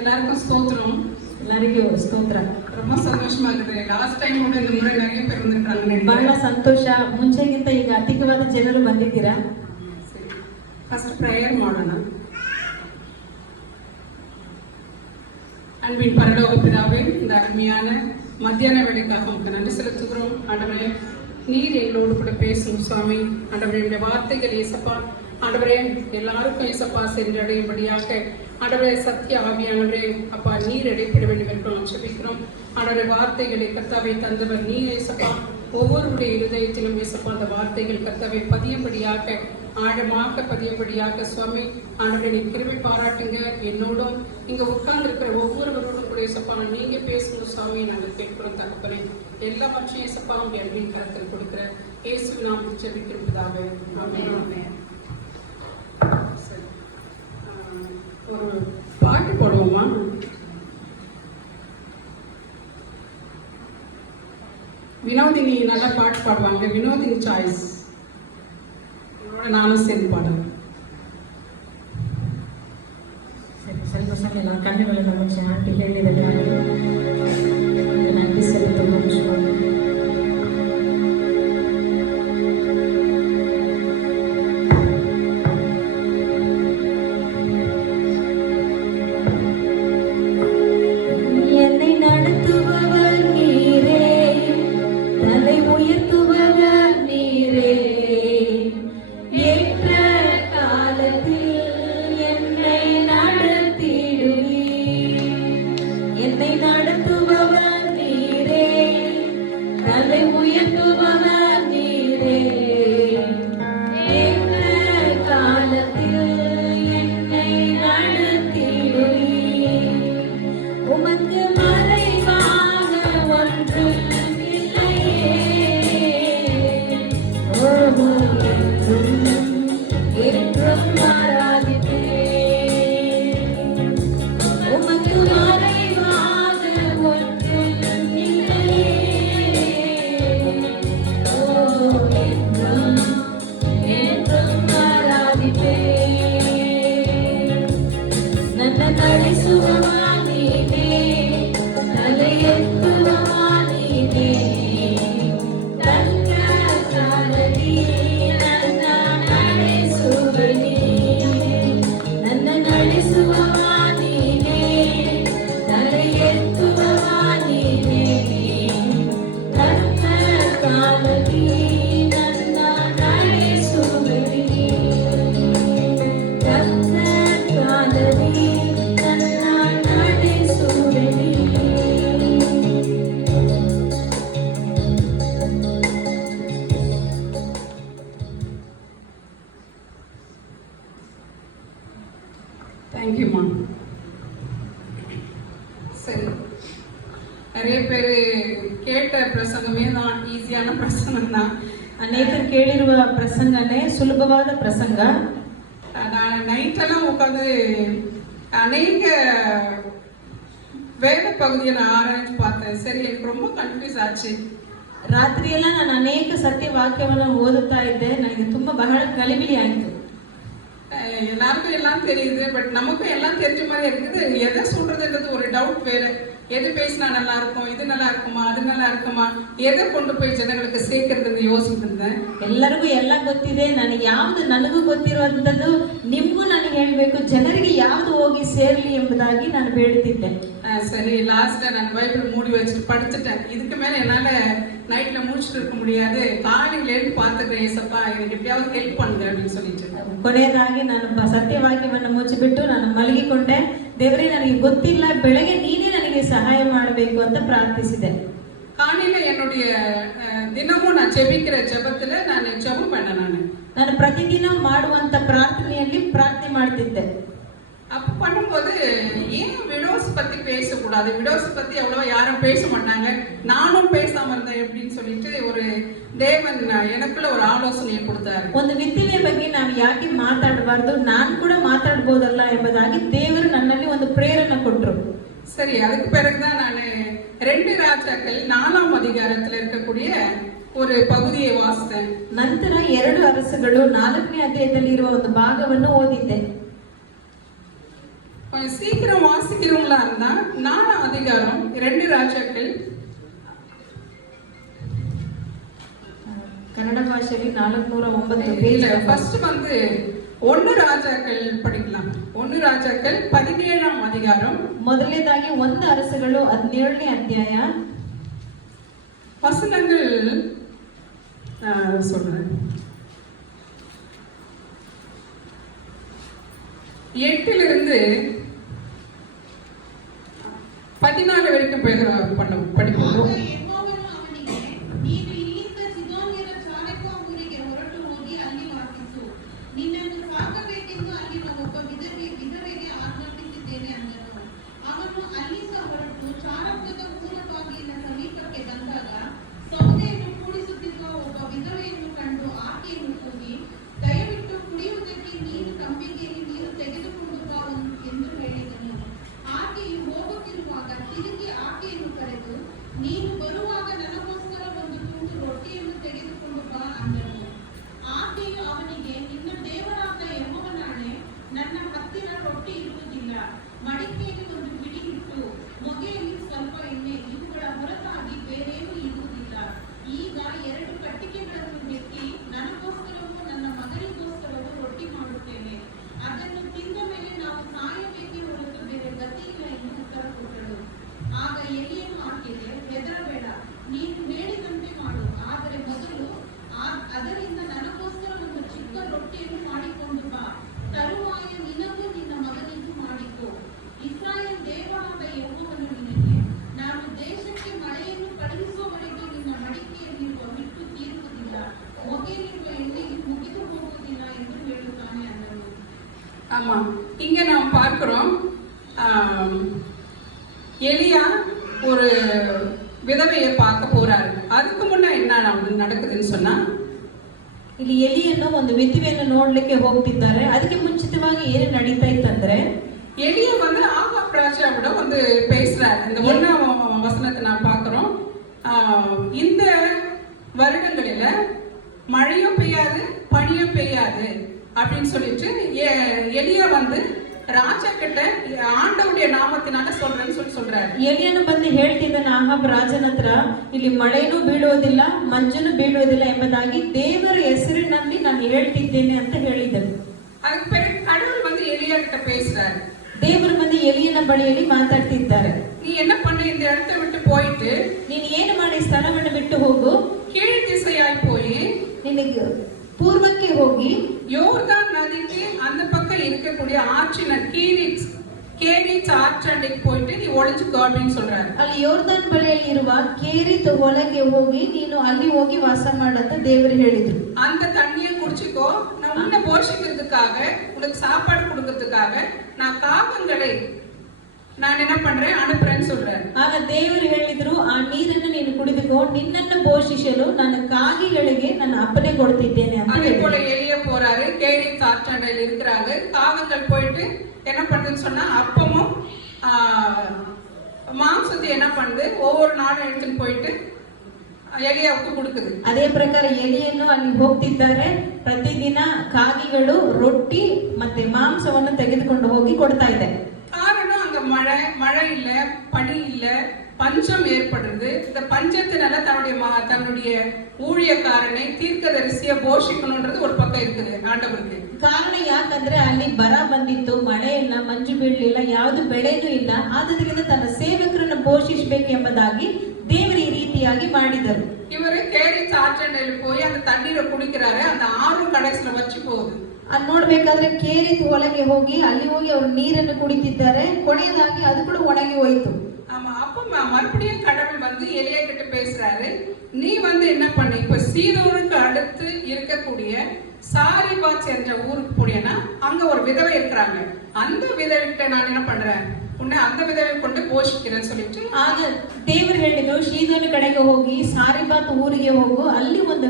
எல்லாருக்கும் ஸ்தோத்திரம். ಎಲ್ಲರಿಗೂ ಸ್ತೋತ್ರ. ரொம்ப சந்தோஷமா இருக்குது. லாஸ்ட் டைம் கூட இந்த முறை நிறைய பேர் வந்திருக்காங்க. ಬಹಳ ಸಂತೋಷ. ಮುಂಚೆಗಿಂತ ಈಗ ಅಧಿಕವಾದ ಜನರು ಬಂದಿದ್ದೀರಾ. ಫಸ್ಟ್ ಪ್ರೇಯರ್ ಮಾಡೋಣ. அன்பின் பரலோக பிதாவே, இந்த அருமையான மத்தியான வேளைக்காக உங்களுக்கு நன்றி செலுத்துகிறோம். ஆண்டவரே, நீர் எங்களோடு கூட பேசும் சுவாமி. ஆண்டவரே, இந்த வார்த்தைகள் ஏசப்பா ஆண்டவரே எல்லாருக்கும் ஏசப்பா சென்றடையும்படியாக ஆண்டவரே சத்திய ஆவியானவரே அப்பா நீர் இடைப்பட வேண்டும் என்று நாம் செபிக்கிறோம். ஆண்டவரே, வார்த்தைகளை கர்த்தாவை தந்தவர் நீர் ஏசப்பா. ஒவ்வொருடைய இருதயத்திலும் ஏசப்பா அந்த வார்த்தைகள் கர்த்தாவை பதியபடியாக ஆழமாக பதியபடியாக சுவாமி ஆண்டவரை நீ கிருபை பாராட்டுங்க. என்னோடும் இங்க உட்கார்ந்து இருக்கிற ஒவ்வொருவரோடும் கூட ஏசப்பா நீங்க பேசணும் சுவாமி. நாங்கள் கேட்கிறோம் தகப்பனே. எல்லாவற்றையும் ஏசப்பா உங்க அன்பின் கரத்தில் கொடுக்கிற இயேசு நாம் ஜெபிக்கிறதாவே. ஆமென். ஒரு பாட்டு போடுவோமா? வினோதினி நல்லா பாட்டு பாடுவாங்க. வினோதினி சாய்ஸ். நானும் சேர்ந்து பாடுறேன். ಸ್ವಲ್ಪ ಸಮಯ ಕಣ್ಣುಗಳನ್ನು ಮುಚ್ಚಿ ಆಂಟಿ ಹೇಳಿದಕ್ಕಾಗಿ ನನ್ಗೆ ಸರಿತು தேங்க்யூம்மா. சரி, நிறைய பேர் கேட்ட பிரசங்கமே தான் ஈஸியான பிரசங்கம் தான். ಅನೇಕರು ಕೇಳಿರುವ ಪ್ರಸಂಗನೇ ಸುಲಭವಾದ ಪ್ರಸಂಗ. நான் நைட்டெல்லாம் உட்காந்து அநேக வேத பகுதியை நான் ஆராய்ச்சி பார்த்தேன். சரி, எனக்கு ரொம்ப கன்ஃபியூஸ் ஆச்சு. ರಾತ್ರಿಯೆಲ್ಲ ನಾನು ಅನೇಕ ಸತ್ಯ ವಾಕ್ಯವನ್ನು ಓದುತ್ತಾ ಇದ್ದೆ. ನನಗೆ ತುಂಬಾ ಬಹಳ ಕಲಿಬಿಲಿ ಆಯಿತು. எல்லாருக்கும் எல்லாம் தெரியுது, பட் நமக்கும் எல்லாம் தெரிஞ்ச மாதிரி இருக்குது. எதை சொல்றதுன்றது ஒரு டவுட் வேற. எது பேசினா நல்லா இருக்கும், இது நல்லா இருக்குமா, அது நல்லா இருக்குமா, எதை கொண்டு போய் ஜனங்களுக்கு சேர்க்கறது யோசிச்சுட்டு இருந்தேன். ಎಲ್ಲರಿಗೂ ಎಲ್ಲ ಗೊತ್ತಿದೆ. ನನಗೆ ಯಾವ್ದು ನನಗೂ ಗೊತ್ತಿರುವಂತದ್ದು ನಿಮ್ಗೂ ನನಗೆ ಹೇಳ್ಬೇಕು, ಜನರಿಗೆ ಯಾವ್ದು ಹೋಗಿ ಸೇರ್ಲಿ ಎಂಬುದಾಗಿ ನಾನು ಬೇಡುತ್ತಿದ್ದೆ. சரி, லாஸ்டா நான் பைபிள் மூடி வச்சுட்டு படுத்துட்டேன். இதுக்கு மேல என்னால நைட்ல முடிச்சுட்டு இருக்க முடியாது. காலையில எழுந்து பார்த்துட்டேன், ஏசப்பா எனக்கு எப்படியாவது ஹெல்ப் பண்ணுங்க அப்படின்னு சொல்லிட்டு. ಕೊನೆಯದಾಗಿ ನಾನು ಸತ್ಯವಾಕ್ಯವನ್ನು ಮುಚ್ಚಿಬಿಟ್ಟು ನಾನು ಮಲಗಿಕೊಂಡೆ. ದೇವರೇ, ನನಗೆ ಗೊತ್ತಿಲ್ಲ, ಬೆಳಗ್ಗೆ ನೀನೇ ನನಗೆ ಸಹಾಯ ಮಾಡಬೇಕು ಅಂತ ಪ್ರಾರ್ಥಿಸಿದೆ. காலையில என்னுடைய தினமும் நான் ஜெபிக்கிற ஜெபத்துல நான் ஜெபம் பண்ணேன். ನಾನು ಪ್ರತಿದಿನ ಮಾಡುವಂತ ಪ್ರಾರ್ಥನೆಯಲ್ಲಿ ಪ್ರಾರ್ಥನೆ ಮಾಡ್ತಿದ್ದೆ. அப்ப பண்ணும்போது ஏன் விடோஸ் பத்தி பேசக்கூடாது, விடோஸ் பத்தி அவ்வளவா யாரும் பேச மாட்டாங்க, நானும் பேசாம இருந்தேன் அப்படின்னு சொல்லிட்டு ஒரு தேவன் எனக்குள்ள ஒரு ஆலோசனையை கொடுத்தாரு. ಒಂದು ವಿಧವೆ ಬಗ್ಗೆ ನಾವು ಯಾಕೆ ಮಾತಾಡಬಾರದು, ನಾನು ಕೂಡ ಮಾತಾಡಬಹುದಲ್ಲ ಎಂಬುದಾಗಿ ದೇವರು ನನ್ನಲ್ಲಿ ಒಂದು ಪ್ರೇರಣೆ ಕೊಟ್ಟರು. சரி, அதுக்கு பிறகுதான் நான் 2 ராஜாக்கள் 4ஆம் அதிகாரத்துல இருக்கக்கூடிய ஒரு பகுதியை வாசித்தேன். ನಂತರ 2 ಅರಸುಗಳು 4ನೇ ಅಧ್ಯಾಯದಲ್ಲಿ ಇರುವ ಒಂದು ಭಾಗವನ್ನು ಓದಿದ್ದೆ. கொஞ்சம் சீக்கிரம் வாசிக்கிறவங்களா இருந்தா 4 அதிகாரம் 2 ராஜாக்கள். ಕನ್ನಡ ಭಾಷೆಯಲ್ಲಿ 409 ಪೇಜ್. ஃபர்ஸ்ட் வந்து 1 ராஜாக்கள் படிக்கலாம். 1 ராஜாக்கள் 17ஆம் அதிகாரம். ಮೊದಲನೇದಾಗಿ 1 ಅರಸುಗಳು 17ನೇ ಅಧ್ಯಾಯ. வசனங்கள் சொல்றேன். 8 14 வரைக்கும் படிப்போம். ஆமா, இங்க நாம் பார்க்கிறோம் எலியா ஒரு விதவையை பார்க்க போறாரு. அதுக்கு முன்ன என்ன நடக்குதுன்னு சொன்னா, ಇಲ್ಲಿ ಎಲಿಯನ್ನು ಒಂದು ವಿಧವೆಯನ್ನು ನೋಡ್ಲಿಕ್ಕೆ ಹೋಗ್ತಿದ್ದಾರೆ. ಅದಕ್ಕೆ ಮುಂಚಿತವಾಗಿ ಏನು ನಡೀತಾ ಇತ್ತಂದ್ರೆ, எலியா வந்து ஆகாப் ராஜாவோட வந்து பேசுறாரு. இந்த 1ஆம் வசனத்தை நான் பார்க்கிறோம். இந்த வருடங்களில மழையும் பெய்யாது பனியும் பெய்யாது அப்படின்னு சொல்லிட்டு எலியா வந்து ರಾಜ கிட்ட ಆಂಡವರುடைய ನಾಮத்தினால சொல்றேன்னு சொல்றாரு. ಎಲಿಯನು ಬಂದು ಹೇಳ್ತಿದ್ದಾನೆ ಆಹಾಬ್ ರಾಜನ ಹತ್ರ, ಇಲ್ಲಿ ಮಳೆನೂ ಬೀಳೋದಿಲ್ಲ ಮಂಜುನು ಬೀಳೋದಿಲ್ಲ ಎಂಬುದಾಗಿ ದೇವರ ಹೆಸರಿನಲ್ಲಿ ನಾನು ಹೇಳ್ತಿದ್ದೇನೆ ಅಂತ ಹೇಳಿದರು. ಅದಕ್ಕೆ பிறகு கடவுள் வந்து எலியா கிட்ட பேசுறாரு. ದೇವರು ಬಂದು ಎಲಿಯನ ಬಳಿಯಲ್ಲಿ ಮಾತಾಡ್ತಿದ್ದಾರೆ. நீ என்ன பண்ணு, இந்த இடத்தை விட்டு போயிட்டு ನೀನು ಏನು ಮಾಡಿ ಸ್ಥಳವನ್ನು ಬಿಟ್ಟು ಹೋಗು, கீழ் திசையாய் போய் ನಿನಗೆ பூர்வಕ್ಕೆ ಹೋಗಿ யோர்தான் நதிக்கு அந்த பக்கம் இருக்கக்கூடிய ஆற்றின கேரித் ஆற்றண்டைக்கு போயிட்டு நீ ஒளிஞ்சுக்கோ அப்படின்னு சொல்றாரு. ಅಲ್ಲಿ ಯೋರ್ದಾನ್ ಬಳಿಯಲ್ಲಿ ಇರುವ ಕೇರಿತ್ ಒಳಗೆ ಹೋಗಿ ನೀನು ಅಲ್ಲಿ ಹೋಗಿ ವಾಸ ಮಾಡಂತ ದೇವರು ಹೇಳಿದ್ರು. அந்த தண்ணியை குடிச்சுக்கோ, நான் உன்னை போஷிக்கிறதுக்காக உனக்கு சாப்பாடு கொடுக்கிறதுக்காக நான் காகங்களை நான் என்ன பண்றேன் அனுப்புறேன்னு சொல்றாரு. ಆಗ ದೇವರು ಹೇಳಿದ್ರು, ಆ ನೀರನ್ನು ನೀನು ಕುಡಿದುಕೋ, ನಿನ್ನನ್ನು ಪೋಷಿಸಲು ನಾನು ಕಾಗೆಗಳಿಗೆ ನಾನು ಅಪ್ಪಣೆ ಕೊಡ್ತಿದ್ದೇನೆ ಅಂತ. அதே போல எலியா போறாரு, கேரித் ஆற்றண்டையில் இருக்கிறாங்க. காகங்கள் போயிட்டு என்ன பண்ணுதுன்னு சொன்னா அப்பமும் மாംಸத்தை என்ன பண்ணுது ஒவ்வொரு நாளும் எடுத்துட்டு போயிட்டு ಎಲಿಯಾவுக்கு கொடுக்குது. ಅದೇ ಪ್ರಕಾರ ಎಲಿಯನ್ನು ಅಲ್ಲಿ ಹೋಗ್ತಿದ್ದಾರೆ. ಪ್ರತಿದಿನ ಕಾಗೆಗಳು ರೊಟ್ಟಿ ಮತ್ತೆ ಮಾಂಸವನ್ನು ತೆಗೆದುಕೊಂಡು ಹೋಗಿ ಕೊಡ್ತಾ ಇದೆ. காரணம் அங்க மழை இல்ல, பனி இல்ல, பஞ்சம் ஏற்படுறது. இந்த பஞ்சத்தினால தன்னுடைய ஊழியக்காரனை தீர்க்கதரிசிய போஷிக்கணும்ன்றது ஒரு பக்கம் இருக்குது ஆண்டவருக்கு. ಕಾರಣ ಯಾಕಂದ್ರೆ ಅಲ್ಲಿ ಬರ ಬಂದಿತ್ತು, ಮಳೆ ಇಲ್ಲ, ಮಂಜು ಬೀಳಲಿಲ್ಲ, ಯಾವುದು ಬೆಳೆನೂ ಇಲ್ಲ. ಆದ್ದರಿಂದ ತನ್ನ ಸೇವಕರನ್ನು ಪೋಷಿಸಬೇಕು ಎಂಬುದಾಗಿ ದೇವರು ಈ ರೀತಿಯಾಗಿ ಮಾಡಿದರು. இவரு கேரித் ஆற்றண்டையில் போய் அந்த தண்ணீரை குடிக்கிறாரு. அந்த ஆறு கடைசில வச்சு போகுது. ಅಲ್ಲಿ ನೋಡ್ಬೇಕಾದ್ರೆ ಕೇರಿತ್ ಒಳಗೆ ಹೋಗಿ ಅಲ್ಲಿ ಹೋಗಿ ಅವರು ನೀರನ್ನು ಕುಡಿತಿದ್ದಾರೆ. ಕೊನೆಯದಾಗಿ ಅದು ಕೂಡ ಒಣಗಿ ಹೋಯಿತು. ஆமா, அப்ப மறுபடியும் கடவுள் வந்து எலியா கிட்ட பேசுறாரு. நீ வந்து என்ன பண்ண, இப்ப சீதோனுக்கு அடுத்து இருக்கக்கூடிய சாரிபாத் என்ற ஊருக்கு போனேன்னா அங்க ஒரு விதவை இருக்கிறாங்க. அந்த விதவைகிட்ட நான் என்ன பண்றேன், உன்னை அந்த விதவை கொண்டு போஷிக்கிறேன்னு சொல்லிட்டு ಆಗ ದೇವರು ಹೇಳಿದ್ರು, ಶೀದೋನ ಕಡೆಗೆ ಹೋಗಿ ಸಾರಿಬಾತ್ ಊರಿಗೆ ಹೋಗು, ಅಲ್ಲಿ ಒಂದು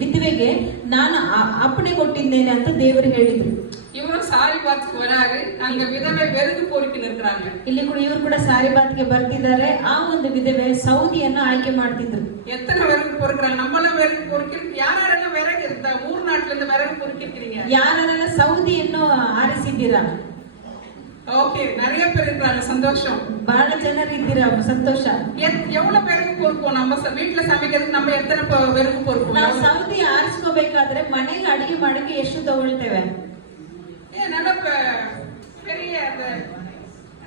ವಿಧವೆಗೆ ನಾನು ಅಪ್ಪಣೆ ಕೊಟ್ಟಿದ್ದೇನೆ ಅಂತ ದೇವರು ಹೇಳಿದ್ರು. இவரும் சாரிபாத்துக்கு வராரு. அங்க விதவை வெறுது பொறுக்கின்னு இருக்கிறாங்க. ಇಲ್ಲಿ ಕೂಡ ಇವರು ಕೂಡ ಸಾರಿಬಾತ್ಗೆ ಬರ್ತಿದ್ದಾರೆ. ಆ ಒಂದು ವಿಧವೆ ಸೌದಿಯನ್ನ ಆಯ್ಕೆ ಮಾಡ್ತಿದ್ರು. எத்தனை விறகு பொறுக்கிறாங்க, நம்மளாம் விறகு பொறுக்கிறோம். யாரெல்லாம் விறகு இருந்தா ஊர் நாட்டுல இருந்து விறகு பொறுக்கிருக்கீங்க? ಯಾರೆಲ್ಲ ಸೌದಿಯನ್ನು ಆರಿಸಿದ್ದೀರಾ? ஓகே, நிறைய பேர் இருக்காங்க, சந்தோஷம். ಬಹಳ ಜನರಿದ್ದೀರಾ, ಸಂತೋಷ. எவ்வளவு பேருக்கு பொறுப்போம்? நம்ம வீட்டுல சமைக்கிறதுக்கு நம்ம எத்தனை பேருக்கு பொறுப்போம்? ನಾವು ಸೌದಿ ಆರಿಸ್ಕೋಬೇಕಾದ್ರೆ ಮನೆಯಲ್ಲಿ ಅಡಿಗೆ ಮಾಡಕ್ಕೆ ಎಷ್ಟು ತಗೊಳ್ತೇವೆ? நல்ல பெரிய அந்த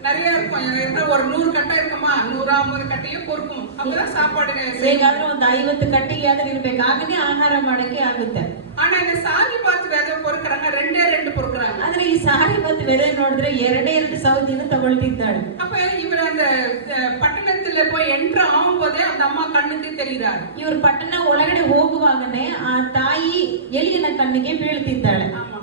நிறைய இருக்கும், ஒரு 100 கட்டை இருக்குமா, 100-50 கட்டையும் பொறுக்கும், அப்பதான் ಸಾಪಾಡು. ಹೇಗಾದ್ರೂ ಒಂದು 50 ಕಟ್ಟಿಗೆ ಆದ್ರೆ ಇರ್ಬೇಕು, ಆಗನೇ ಆಹಾರ ಮಾಡಕ್ಕೆ ಆಗುತ್ತೆ. ஆனா இந்த சாரி பாத்து விதை பொறுக்குறாங்க, 2 பொறுக்குறாங்க. ಆದ್ರೆ ಈ ಸಾರಿ ಮತ್ತು ವಿದೆ ನೋಡಿದ್ರೆ 2 ಸೌದಿನ ತಗೊಳ್ತಿದ್ದಾಳೆ. அப்ப இவர் அந்த ಪಟ್ಟಣத்துல போய் ಎಂಟ್ರ್ ಆಗುம்போದೇ அந்த ಅಮ್ಮ ಕಣ್ಣಿಗೆ தெரிகிறார். ಇವರು ಪಟ್ಟಣ ಒಳಗಡೆ ಹೋಗುವಾಗನೇ ಆ ತಾಯಿ ಎಲಿಯನ ಕಣ್ಣಿಗೆ ಬೀಳ್ತಿದ್ದಾಳೆ. ஆமா.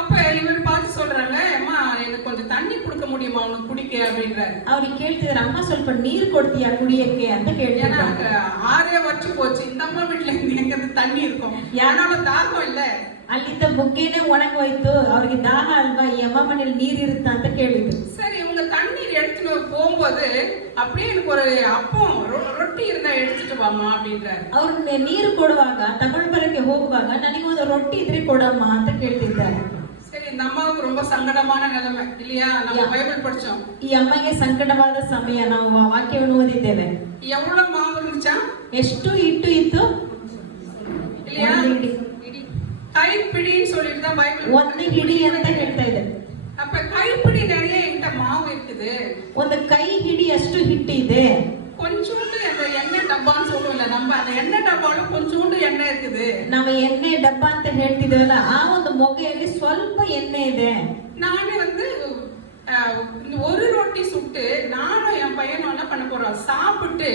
அப்ப இவர் பார்த்து சொல்றாங்க, அம்மா எனக்கு கொஞ்சம் தண்ணி கொடுக்க முடியுமா உனக்கு குடிக்க அப்படின்றாரு. ಅವ್ರಿಗೆ ಕೇಳ್ತಿದಾರೆ, ಅಮ್ಮ ಸ್ವಲ್ಪ ನೀರು ಕೊಡ್ತೀಯಾ ಕುಡಿಯಕ್ಕೆ ಅಂತ ಕೇಳ್ತಿದ್ದಾರೆ. 6 ವರ್ಷ போச்சு, இந்த அம்மா வீட்டுல எங்க தண்ணி இருக்கும், யானால தாகம் இல்ல. ಅಲ್ಲಿದ್ದ ಬುಗ್ಗೆನೆ ಒಣಗೋಯ್ತು, ಅವ್ರಿಗೆ ದಾಹ ಅಲ್ವಾ, ಈ ಅಮ್ಮ ಮನೇಲಿ ನೀರಿರುತ್ತ ಅಂತ ಕೇಳಿದ್ರು. சரி, இவங்க தண்ணீர் எடுத்துட்டு போகும்போது அப்படியே எனக்கு ஒரு அப்பம் ரொட்டி இருந்தா எடுத்துட்டு வாமா அப்படின்றாரு. ಅವ್ರಿಗೆ ನೀರು ಕೊಡುವಾಗ ತಗೊಳ್ಬರಕ್ಕೆ ಹೋಗುವಾಗ ನನಗೆ ಒಂದು ರೊಟ್ಟಿ ಇದ್ರೆ ಕೊಡಮ್ಮ ಅಂತ ಕೇಳ್ತಿದ್ದಾರೆ. சரி, இந்த அம்மாவுக்கு ரொம்ப சங்கடமான நிலைமை இல்லையா? நம்ம பைபிள் படிச்சோம். ಈ ಅಮ್ಮಗೆ ಸಂಕಟವಾದ ಸಮಯ, ನಾವು ವಾಕ್ಯವನ್ನು ಓದಿದ್ದೇವೆ. எவ்வளவு மாவு இருந்துச்சா? ಎಷ್ಟು ಹಿಟ್ಟು ಇತ್ತು இல்லையா? கைப்பிடின்னு சொல்லிட்டு தான் பைபிள் ಒಂದು ಹಿಡಿ ಅಂತ ಹೇಳ್ತಾ ಇದೆ. அப்ப கைப்பிடி நிறைய இந்த மாவு இருக்குது, ಒಂದು ಕೈ ಹಿಡಿ ಅಷ್ಟು ಹಿಟ್ಟು ಇದೆ. கொஞ்சோண்டு அந்த எண்ணெய் டப்பான்னு சொல்லுவோம்ல, நம்ம அந்த எண்ணெய் டப்பால கொஞ்சோண்டு எண்ணெய் இருக்குது. ನಾವು ಎಣ್ಣೆ ಡಬ್ಬ ಅಂತ ಹೇಳ್ತಿದ್ದೇವಲ್ಲ, ಆ ಒಂದು ಮೊಗೆಯಲ್ಲಿ ಸ್ವಲ್ಪ ಎಣ್ಣೆ ಇದೆ. நானே ஒரு ரொட்டி சுட்டு நானும் என் பையனும் என்ன பண்ண போறோம், சாப்பிட்டு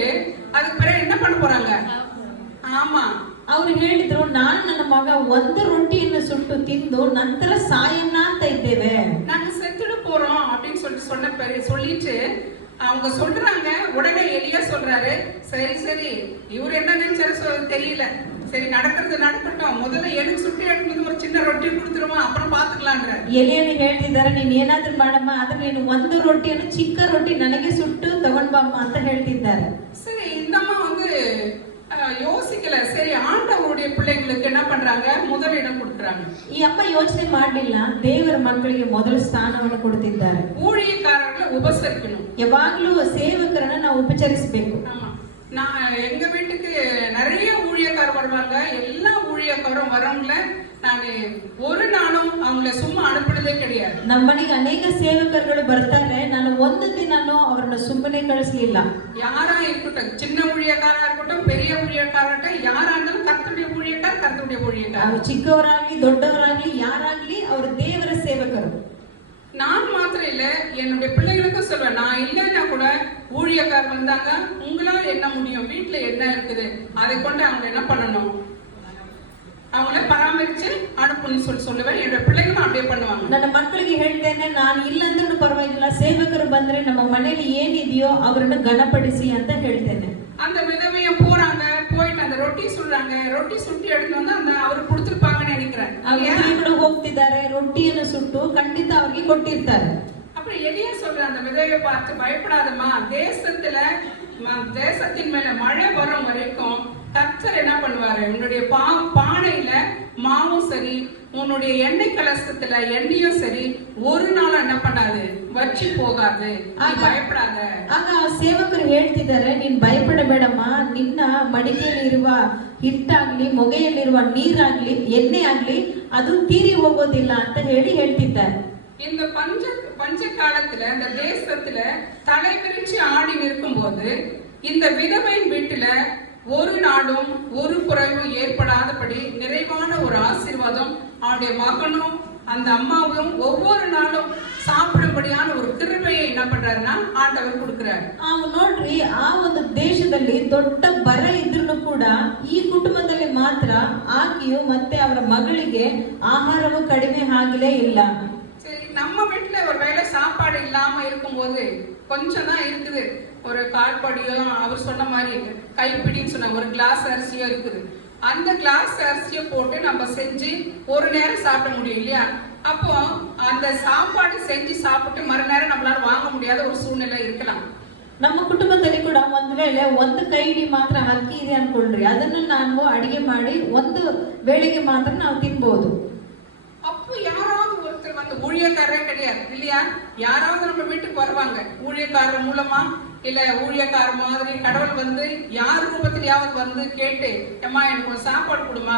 அதுக்கு பிறகு என்ன பண்ண போறாங்க? ஆமா, ಅವ್ರು ಹೇಳಿದ್ರು, ನಾನು ನನ್ನ ಮಗ ಒಂದು ರೊಟ್ಟಿಯನ್ನು ಸುಟ್ಟು ತಿಂದು ನಂತರ ಸಾಯನ್ನ ಅಂತ ಇದ್ದೇವೆ, நாங்க செத்துட போறோம் அப்படின்னு சொல்லிட்டு அவங்க சொல்றாங்க. உடனே எலியா சொல்றாரு, சரி சரி, இவர் என்ன நினைச்சாரு தெரியல, சரி நடக்கிறது நடக்கட்டும், முதல்ல எனக்கு சுட்டு எடுத்து ஒரு சின்ன ரொட்டி கொடுத்துருமா, அப்புறம் பாத்துக்கலான்ற. ಎಲೆಯನ್ನು ಹೇಳ್ತಿದ್ದಾರೆ, ನೀನ್ ಏನಾದ್ರೂ ಮಾಡಮ್ಮ, ಆದ್ರೆ ನೀನು ಒಂದು ರೊಟ್ಟಿಯನ್ನು ಚಿಕ್ಕ ರೊಟ್ಟಿ ನನಗೆ ಸುಟ್ಟು ತಗೊಂಡ್ಬಮ್ಮ ಅಂತ ಹೇಳ್ತಿದ್ದಾರೆ. சரி, இந்த அம்மா யோசிக்கல. சரி, ஆண்டவருடைய பிள்ளைங்களுக்கு என்ன பண்றாங்க, முதலிடம் கொடுக்கறாங்க. ಈ ಅಮ್ಮ ಯೋಚನೆ ಮಾಡಲಿಲ್ಲ, ದೇವರ ಮಕ್ಕಳಿಗೆ ಮೊದಲ ಸ್ಥಾನವನ್ನು ಕೊಡ್ತಿದ್ದಾರೆ. ஊழியக்காரர்களை உபசரிக்கணும், ಯಾವಾಗಲೂ ಸೇವಕರನ್ನ ನಾವು ಉಪಚರಿಸಬೇಕು. ஆமா, நான் எங்க வீட்டுக்கு நிறைய ஊழியக்காரர் வருவாங்க. எல்லா ஊழியக்காரும் வரவங்கள ನಾನು ஒரு நாளும் அவங்கள சும்மா அனுப்புறதே கிடையாது. ನಮ್ಮನೆಗೆ ಅನೇಕ ಸೇವಕರುಗಳು ಬರ್ತಾರೆ, ನಾನು ಒಂದು ದಿನನೂ ಅವರನ್ನ ಸುಮ್ಮನೆ ಕಳಿಸಲಿಲ್ಲ. யாரா இருக்கட்டும், சின்ன ஊழியக்காரா இருக்கட்டும், பெரிய ஊழியக்காரா இருக்கட்டும், யாரா இருந்தாலும் கர்த்தருடைய ஊழியக்காரர், கர்த்தருடைய ஊழியக்காரர். ಅವರು ಚಿಕ್ಕವರಾಗ್ಲಿ ದೊಡ್ಡವರಾಗ್ಲಿ ಯಾರಾಗ್ಲಿ ಅವರು ದೇವರ ಸೇವಕರು. நான் மாத்திரம் இல்ல, என்னுடைய பிள்ளைகளுக்கும் சொல்வேன், நான் இல்லைன்னா கூட ஊழியக்காரர் வந்தாங்க, உங்களால என்ன முடியும், வீட்டுல என்ன இருக்குது அதை கொண்டு அவங்க என்ன பண்ணணும், அவங்கள பராமரிச்சு அனுப்புன்னு சொல்லுவேன். என்னோட பிள்ளைகளும் அப்படியே பண்ணுவாங்க. ನನ್ನ ಮಕ್ಕಳಿಗೆ ಹೇಳ್ತೇನೆ, ನಾನು ಇಲ್ಲಂದ್ರೂ ಪರವಾಗಿಲ್ಲ, ಸೇವಕರು ಬಂದ್ರೆ ನಮ್ಮ ಮನೆಯಲ್ಲಿ ಏನಿದೆಯೋ ಅವರನ್ನು ಘನಪಡಿಸಿ ಅಂತ ಹೇಳ್ತೇನೆ. அந்த விதவையும் போறாங்க, போயிட்டு அந்த ரொட்டி சுடுறாங்க, ரொட்டி சுட்டி எடுத்து வந்து அந்த அவருக்கு கொடுத்துருப்பாங்கன்னு நினைக்கிறேன். ಅವರು ಹೋಗ್ತಿದ್ದಾರೆ, ರೊಟ್ಟಿಯನ್ನು ಸುಟ್ಟು ಖಂಡಿತ ಅವ್ರಿಗೆ ಕೊಟ್ಟಿರ್ತಾರೆ. அப்புறம் எலியா சொல்ற அந்த விதவையை பார்த்து, பயப்படாதம்மா, தேசத்தின் மேல மழை வரும் வரைக்கும் கர்த்தர் என்ன பண்ணுவாரு, உன்னுடைய பானையில மாவும் சரி, உன்னுடைய எண்ணெய் கலசத்துல எண்ணெயும் சரி, ஒரு நாள் என்ன பண்ணாது, வற்றி போகாது, பயப்படாத. ಆಗ ಆ ಸೇವಕರು ಹೇಳ್ತಿದ್ದಾರೆ, ನೀನ್ ಭಯಪಡಬೇಡಮ್ಮ, ನಿನ್ನ ಮಡಿಕೆಯಲ್ಲಿರುವ ಹಿಟ್ಟಾಗ್ಲಿ, ಮೊಗೆಯಲ್ಲಿರುವ ನೀರಾಗ್ಲಿ, ಎಣ್ಣೆ ಆಗ್ಲಿ, ಅದು ತೀರಿ ಹೋಗೋದಿಲ್ಲ ಅಂತ ಹೇಳ್ತಿದ್ದಾರೆ. இந்த பஞ்ச காலத்துல இந்த தேசத்துல தலைவிரிச்சு ஆடி நிற்கும் போது இந்த விதவையின் வீட்டுல ஒரு நாளும் ஒரு குறைவும் ஏற்படாதபடி நிறைவான ஒரு ஆசீர்வாதம் அவருடைய மகனும் அந்த அம்மாவும் ஒவ்வொரு நாளும் சாப்பிடும்படியான ஒரு கிருபையை என்ன பண்றாருன்னா ஆண்டவர் கொடுக்கிறார். ನೋಡ್ರಿ, ಆ ಒಂದು ದೇಶದಲ್ಲಿ ದೊಡ್ಡ ಬರ ಇದ್ರೂ ಕೂಡ ಈ ಕುಟುಂಬದಲ್ಲಿ ಮಾತ್ರ ಆಕೆಯು ಮತ್ತೆ ಅವರ ಮಗಳಿಗೆ ಆಹಾರವು ಕಡಿಮೆ ಆಗಿಲೇ ಇಲ್ಲ. சரி, நம்ம வீட்டுல ஒரு வேளை சாப்பாடு இல்லாம இருக்கும்போது கொஞ்சம் தான் இருக்குது, ஒரு கால்படியோ அவர் சொன்ன மாதிரி கைப்பிடின்னு சொன்ன ஒரு கிளாஸ் அரிசியோ இருக்குது, அந்த கிளாஸ் அரிசியை போட்டு நம்ம செஞ்சு ஒரு நேரம் சாப்பிட முடியும் இல்லையா? அப்போ அந்த சாப்பாடு செஞ்சு சாப்பிட்டு மறுநேரம் நம்மளால வாங்க முடியாத ஒரு சூழ்நிலை இருக்கலாம். ನಮ್ಮ ಕುಟುಂಬದಲ್ಲಿ ಕೂಡ ಒಂದು ವೇಳೆ ಒಂದು ಕೈಡಿ ಮಾತ್ರ ಅಕ್ಕಿ ಇದೆ ಅನ್ಕೊಳ್ರಿ, ಅದನ್ನು ನಾವು ಅಡಿಗೆ ಮಾಡಿ ಒಂದು ವೇಳೆಗೆ ಮಾತ್ರ ನಾವು ತಿನ್ಬಹುದು. அப்போ யாராவது ஒருத்தர் வந்து வந்து ஊழியக்காரரே கிடையாது இல்லையா? யாராவது நம்ம வீட்டுக்கு வருவாங்க ஊழியக்காரர் மூலமா, இல்ல ஊழியக்கார மாதிரி கடவுள் வந்து யார் ரூபத்திலேயாவது வந்து கேட்டு, அம்மா எனக்கு ஒரு சாப்பாடு கொடுமா,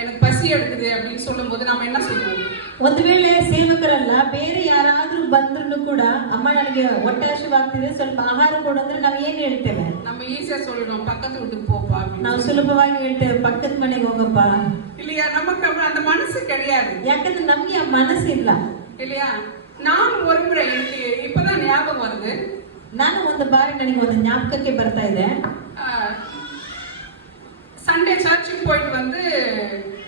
எனக்கு பசி எடுக்குது அப்படின்னு சொல்லும் போது நம்ம என்ன செய்வோம்? ಒಂದು ವೇಳೆ ಸೇವಕರಲ್ಲ ಬೇರೆ ಯಾರಾದ್ರೂ ಬಂದ್ರು ಕೂಡ ಅಮ್ಮ ನನಗೆ ಹೊಟ್ಟೆ ಹಸಿವಾಗ್ತಿದೆ ಸ್ವಲ್ಪ ಆಹಾರ ಕೊಡು ಅಂದ್ರೆ ನಾವು ಏನ್ ಹೇಳ್ತೇವೆ? நம்ம ஈஸியா சொல்லணும், பக்கத்து வீட்டுக்கு போப்பா அப்படின்னு. ನಾವು ಸುಲಭವಾಗಿ ಹೇಳ್ತೇವೆ ಪಕ್ಕದ ಮನೆಗೆ ಹೋಗಪ್ಪ இல்லையா? நமக்கு அந்த மனசு கிடையாது. ಯಾಕಂದ್ರೆ ನಮ್ಗೆ ಆ ಮನಸ್ಸು ಇಲ್ಲ இல்லையா? நான் ஒரு முறை எனக்கு இப்பதான் ஞாபகம் வருது. ನಾನು ಒಂದು ಬಾರಿ ನನಗೆ ಒಂದು ಜ್ಞಾಪಕಕ್ಕೆ ಬರ್ತಾ ಇದೆ. சண்டே சர்ச்சுக்கு போயிட்டு வந்து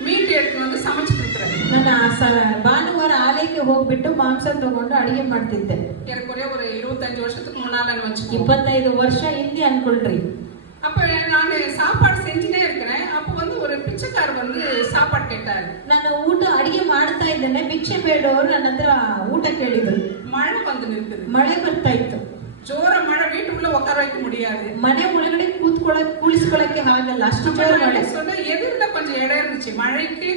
மீட் எடுத்து வந்து சமைச்சிட்டு இருக்கிறேன். ನಾನು ಭಾನುವಾರ ಆಲಯಕ್ಕೆ ಹೋಗ್ಬಿಟ್ಟು ಮಾಂಸ ತಗೊಂಡು ಅಡಿಗೆ ಮಾಡ್ತಿದ್ದೆ. ஏறக்குறைய ஒரு 25 வருஷத்துக்கு முன்னால வச்சுக்கோ. 25 ವರ್ಷ ಹಿಂದೆ ಅನ್ಕೊಳ್ರಿ. அப்ப நான் சாப்பாடு செஞ்சுட்டே இருக்கிறேன். அப்ப வந்து ஒரு பிச்சைக்காரர் வந்து சாப்பாடு கேட்டாரு. ನಾನು ಊಟ ಅಡಿಗೆ ಮಾಡ್ತಾ ಇದ್ದೇನೆ, ಭಿಕ್ಷೆ ಬೇಡವರು ನನ್ನ ಹತ್ರ ಊಟ ಕೇಳಿದ್ರು. மழை வந்து நிற்குது. ಮಳೆ ಬರ್ತಾ ಇತ್ತು. ಜೋರ ಮಳೆ, வீட்டுக்குள்ள உட்கார வைக்க முடியாது. ಮನೆ ಒಳಗಡೆ ಕೂಳಿಸ್ಕೊಳ್ಳಕ್ಕೆ ಆಗಲ್ಲ, ಅಷ್ಟು ಜೋರ ಮಳೆ. சொன்ன எதிரில கொஞ்சம் இடம் இருந்துச்சு, மழைக்கு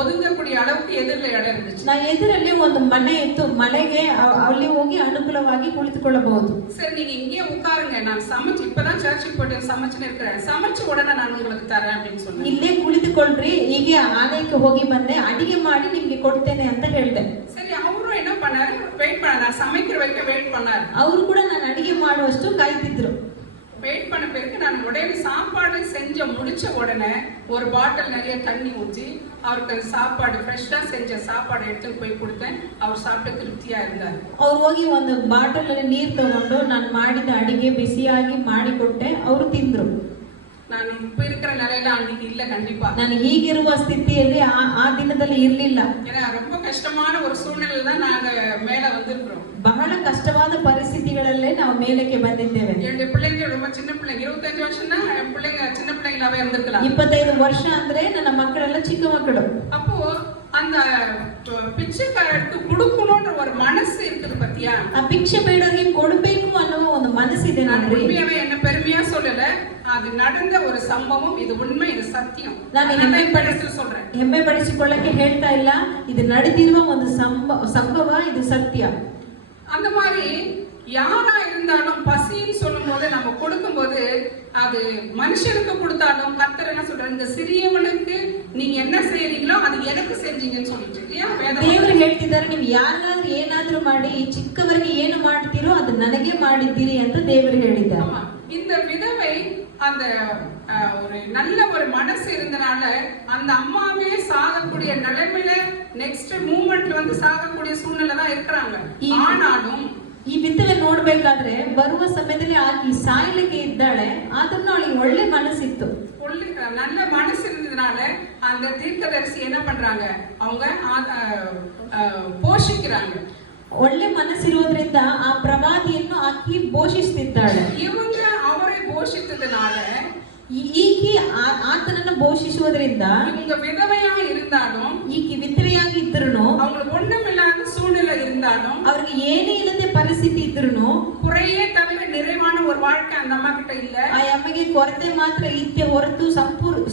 ஒதுங்கக்கூடிய அளவுக்கு எதிரில இடம் இருந்துச்சு. ನಾ ಎದುರಲ್ಲಿ ಒಂದು ಮನೆ ಇತ್ತು, ಮಳೆಗೆ ಅಲ್ಲಿ ಹೋಗಿ ಅನುಕೂಲವಾಗಿ ಕುಳಿತುಕೊಳ್ಳಬಹುದು. சரி நீங்க இங்கே உட்காருங்க, நான் சமைச்சு இப்பதான் சர்ச்சுக்கு போயிட்டு சமைச்சுன்னு இருக்கிறேன், சமைச்ச உடனே நான் உங்களுக்கு தரேன் அப்படின்னு சொன்னேன். ಇಲ್ಲೇ ಕುಳಿತುಕೊಳ್ಳ್ರಿ, ಹೀಗೆ ಆಲಯಕ್ಕೆ ಹೋಗಿ ಬಂದೆ, ಅಡಿಗೆ ಮಾಡಿ ನಿಮ್ಗೆ ಕೊಡ್ತೇನೆ ಅಂತ ಹೇಳಿದೆ. சரி அவரும் என்ன பண்ணாரு, வெயிட் பண்ண, நான் சமைக்கிற வைக்க வெயிட் பண்ணாரு. ಅವರು ಕೂಡ ನಾನು ಅಡಿಗೆ ಮಾಡುವಷ್ಟು ಕಾಯ್ತಿದ್ರು. வெயிட் பண்ண பிறகு நான் உடனே சாப்பாடு செஞ்ச முடிச்ச உடனே ஒரு பாட்டில் நிறைய தண்ணி ஊற்றி அவருக்கு சாப்பாடு ஃப்ரெஷ்ஷா செஞ்ச சாப்பாடு எடுத்துட்டு போய் கொடுத்தேன். அவர் சாப்பிட்டு திருப்தியா இருந்தார். ಅವ್ರು ಹೋಗಿ ಒಂದು ಬಾಟಲ್ ಅಲ್ಲಿ ನೀರು ತಗೊಂಡು ನಾನು ಮಾಡಿದ ಅಡಿಗೆ ಬಿಸಿಯಾಗಿ ಮಾಡಿಕೊಟ್ಟೆ, ಅವರು ತಿಂದ್ರು. நான் இப்ப இருக்கிற நிலையில அன்னைக்கு இல்ல, கண்டிப்பா ನಾನು ಹೀಗಿರುವ ಸ್ಥಿತಿಯಲ್ಲಿ ಆ ದಿನದಲ್ಲಿ ಇರ್ಲಿಲ್ಲ. ஏன்னா ரொம்ப கஷ்டமான ஒரு சூழ்நிலையில தான் நாங்க மேல வந்திருக்கிறோம். ಬಹಳ ಕಷ್ಟವಾದ ಪರಿಸ್ಥಿತಿಗಳಲ್ಲೇ ನಾವು ಮೇಲಕ್ಕೆ ಬಂದಿದ್ದೇವೆ. என்னுடைய பிள்ளைங்க ரொம்ப சின்ன பிள்ளைங்க, 25 வருஷம் தான் என் பிள்ளைங்க சின்ன பிள்ளைங்களாவே இருந்திருக்கலாம். 25 ವರ್ಷ ಅಂದ್ರೆ ನನ್ನ ಮಕ್ಕಳೆಲ್ಲ ಚಿಕ್ಕ ಮಕ್ಕಳು. அப்போ அந்த பிச்சைக்காரருக்கு கொடுக்கணும்ன்ற ஒரு மனசு இருக்குது பத்தியா? ಆ ಭಿಕ್ಷೆ ಬೇಡೋರಿಗೆ ಕೊಡಬೇಕು ಅನ್ನೋ ಒಂದು ಮನಸ್ಸಿದೆ. நான் ನಾನು உண்மையாவே என்ன பெருமையா சொல்லல, அது நடந்த ஒரு சம்பவம், இது உண்மை, இது சத்தியம். ನಾನು சொல்றேன், ಹೆಮ್ಮೆ ಪಡಿಸಿಕೊಳ್ಳಕ್ಕೆ ಹೇಳ್ತಾ ಇಲ್ಲ, ಇದು ನಡೆದಿರುವ ಒಂದು ಸಂಭವ, ಇದು ಸತ್ಯ. அந்த மாதிரி யாரா இருந்தாலும் பசின்னு சொல்லும் போது நம்ம கொடுக்கும் போது அது மனுஷனுக்கு கொடுத்தாலும் கர்த்தர் என்ன சொல்றாரு, இந்த சிறியவனுக்கு நீங்க என்ன செய்யறீங்களோ அது எனக்கு செஞ்சீங்கன்னு சொல்லிட்டு இல்லையா? ದೇವರು ಹೇಳ್ತಿದ್ದಾರೆ, ನೀವು ಯಾರಿಗಾದ್ರೂ ಏನಾದ್ರೂ ಮಾಡಿ ಈ ಚಿಕ್ಕವರಿಗೆ ಏನು ಮಾಡ್ತೀರೋ ಅದು ನನಗೆ ಮಾಡಿದ್ದೀರಿ ಅಂತ ದೇವರು ಹೇಳಿದ್ದಾರೆ. இந்த விதவை அந்த ஒரு நல்ல ஒரு மனசு இருந்தனால அந்த அம்மாவே சாகக்கூடிய நிலைமையில நெக்ஸ்ட் மூமெண்ட்ல வந்து சாகக்கூடிய சூழ்நிலை தான் இருக்கிறாங்க. ஆனாலும் ಈ ವಿಧವೆ ನೋಡ್ಬೇಕಾದ್ರೆ ಬರುವ ಸಮಯದಲ್ಲಿ ಆಕಿ ಸಾಯಲಿಕ್ಕೆ ಇದ್ದಾಳೆ, ಆದ್ರೂ ಅವಳಿಗೆ ಒಳ್ಳೆ ಮನಸ್ಸಿತ್ತು. நல்ல மனசு இருந்ததுனால அந்த தீர்க்கதரிசி என்ன பண்றாங்க, அவங்க போஷிக்கிறாங்க. ಒಳ್ಳೆ ಮನಸ್ಸಿರೋದ್ರಿಂದ ಆ ಪ್ರವಾದಿಯನ್ನು ಆಕಿ ಪೋಷಿಸ್ತಿದ್ದಾಳೆ. இவங்க அவரை போஷித்ததுனால ಈಕಿ ಆತನನ್ನು ಪೋಷಿಸುವುದರಿಂದ இவங்க விதவையா இருந்தாலும், ಈಕಿ ವಿಧವೆಯಾಗಿ ಇದ್ರು, அவங்களுக்கு ஒண்ணுமில்லாத சூழ்நிலை இருந்தாலும், ಅವ್ರಿಗೆ ಏನೇ ಇಲ್ಲದೆ ಪರಿಸ್ಥಿತಿ ಇದ್ರು, குறையே தவிர நிறைவான ஒரு வாழ்க்கை அந்த அம்மா கிட்ட இல்ல. ಆ ಅಮ್ಮಗೆ ಕೊರತೆ ಮಾತ್ರ ಇತ್ತೆ ಹೊರತು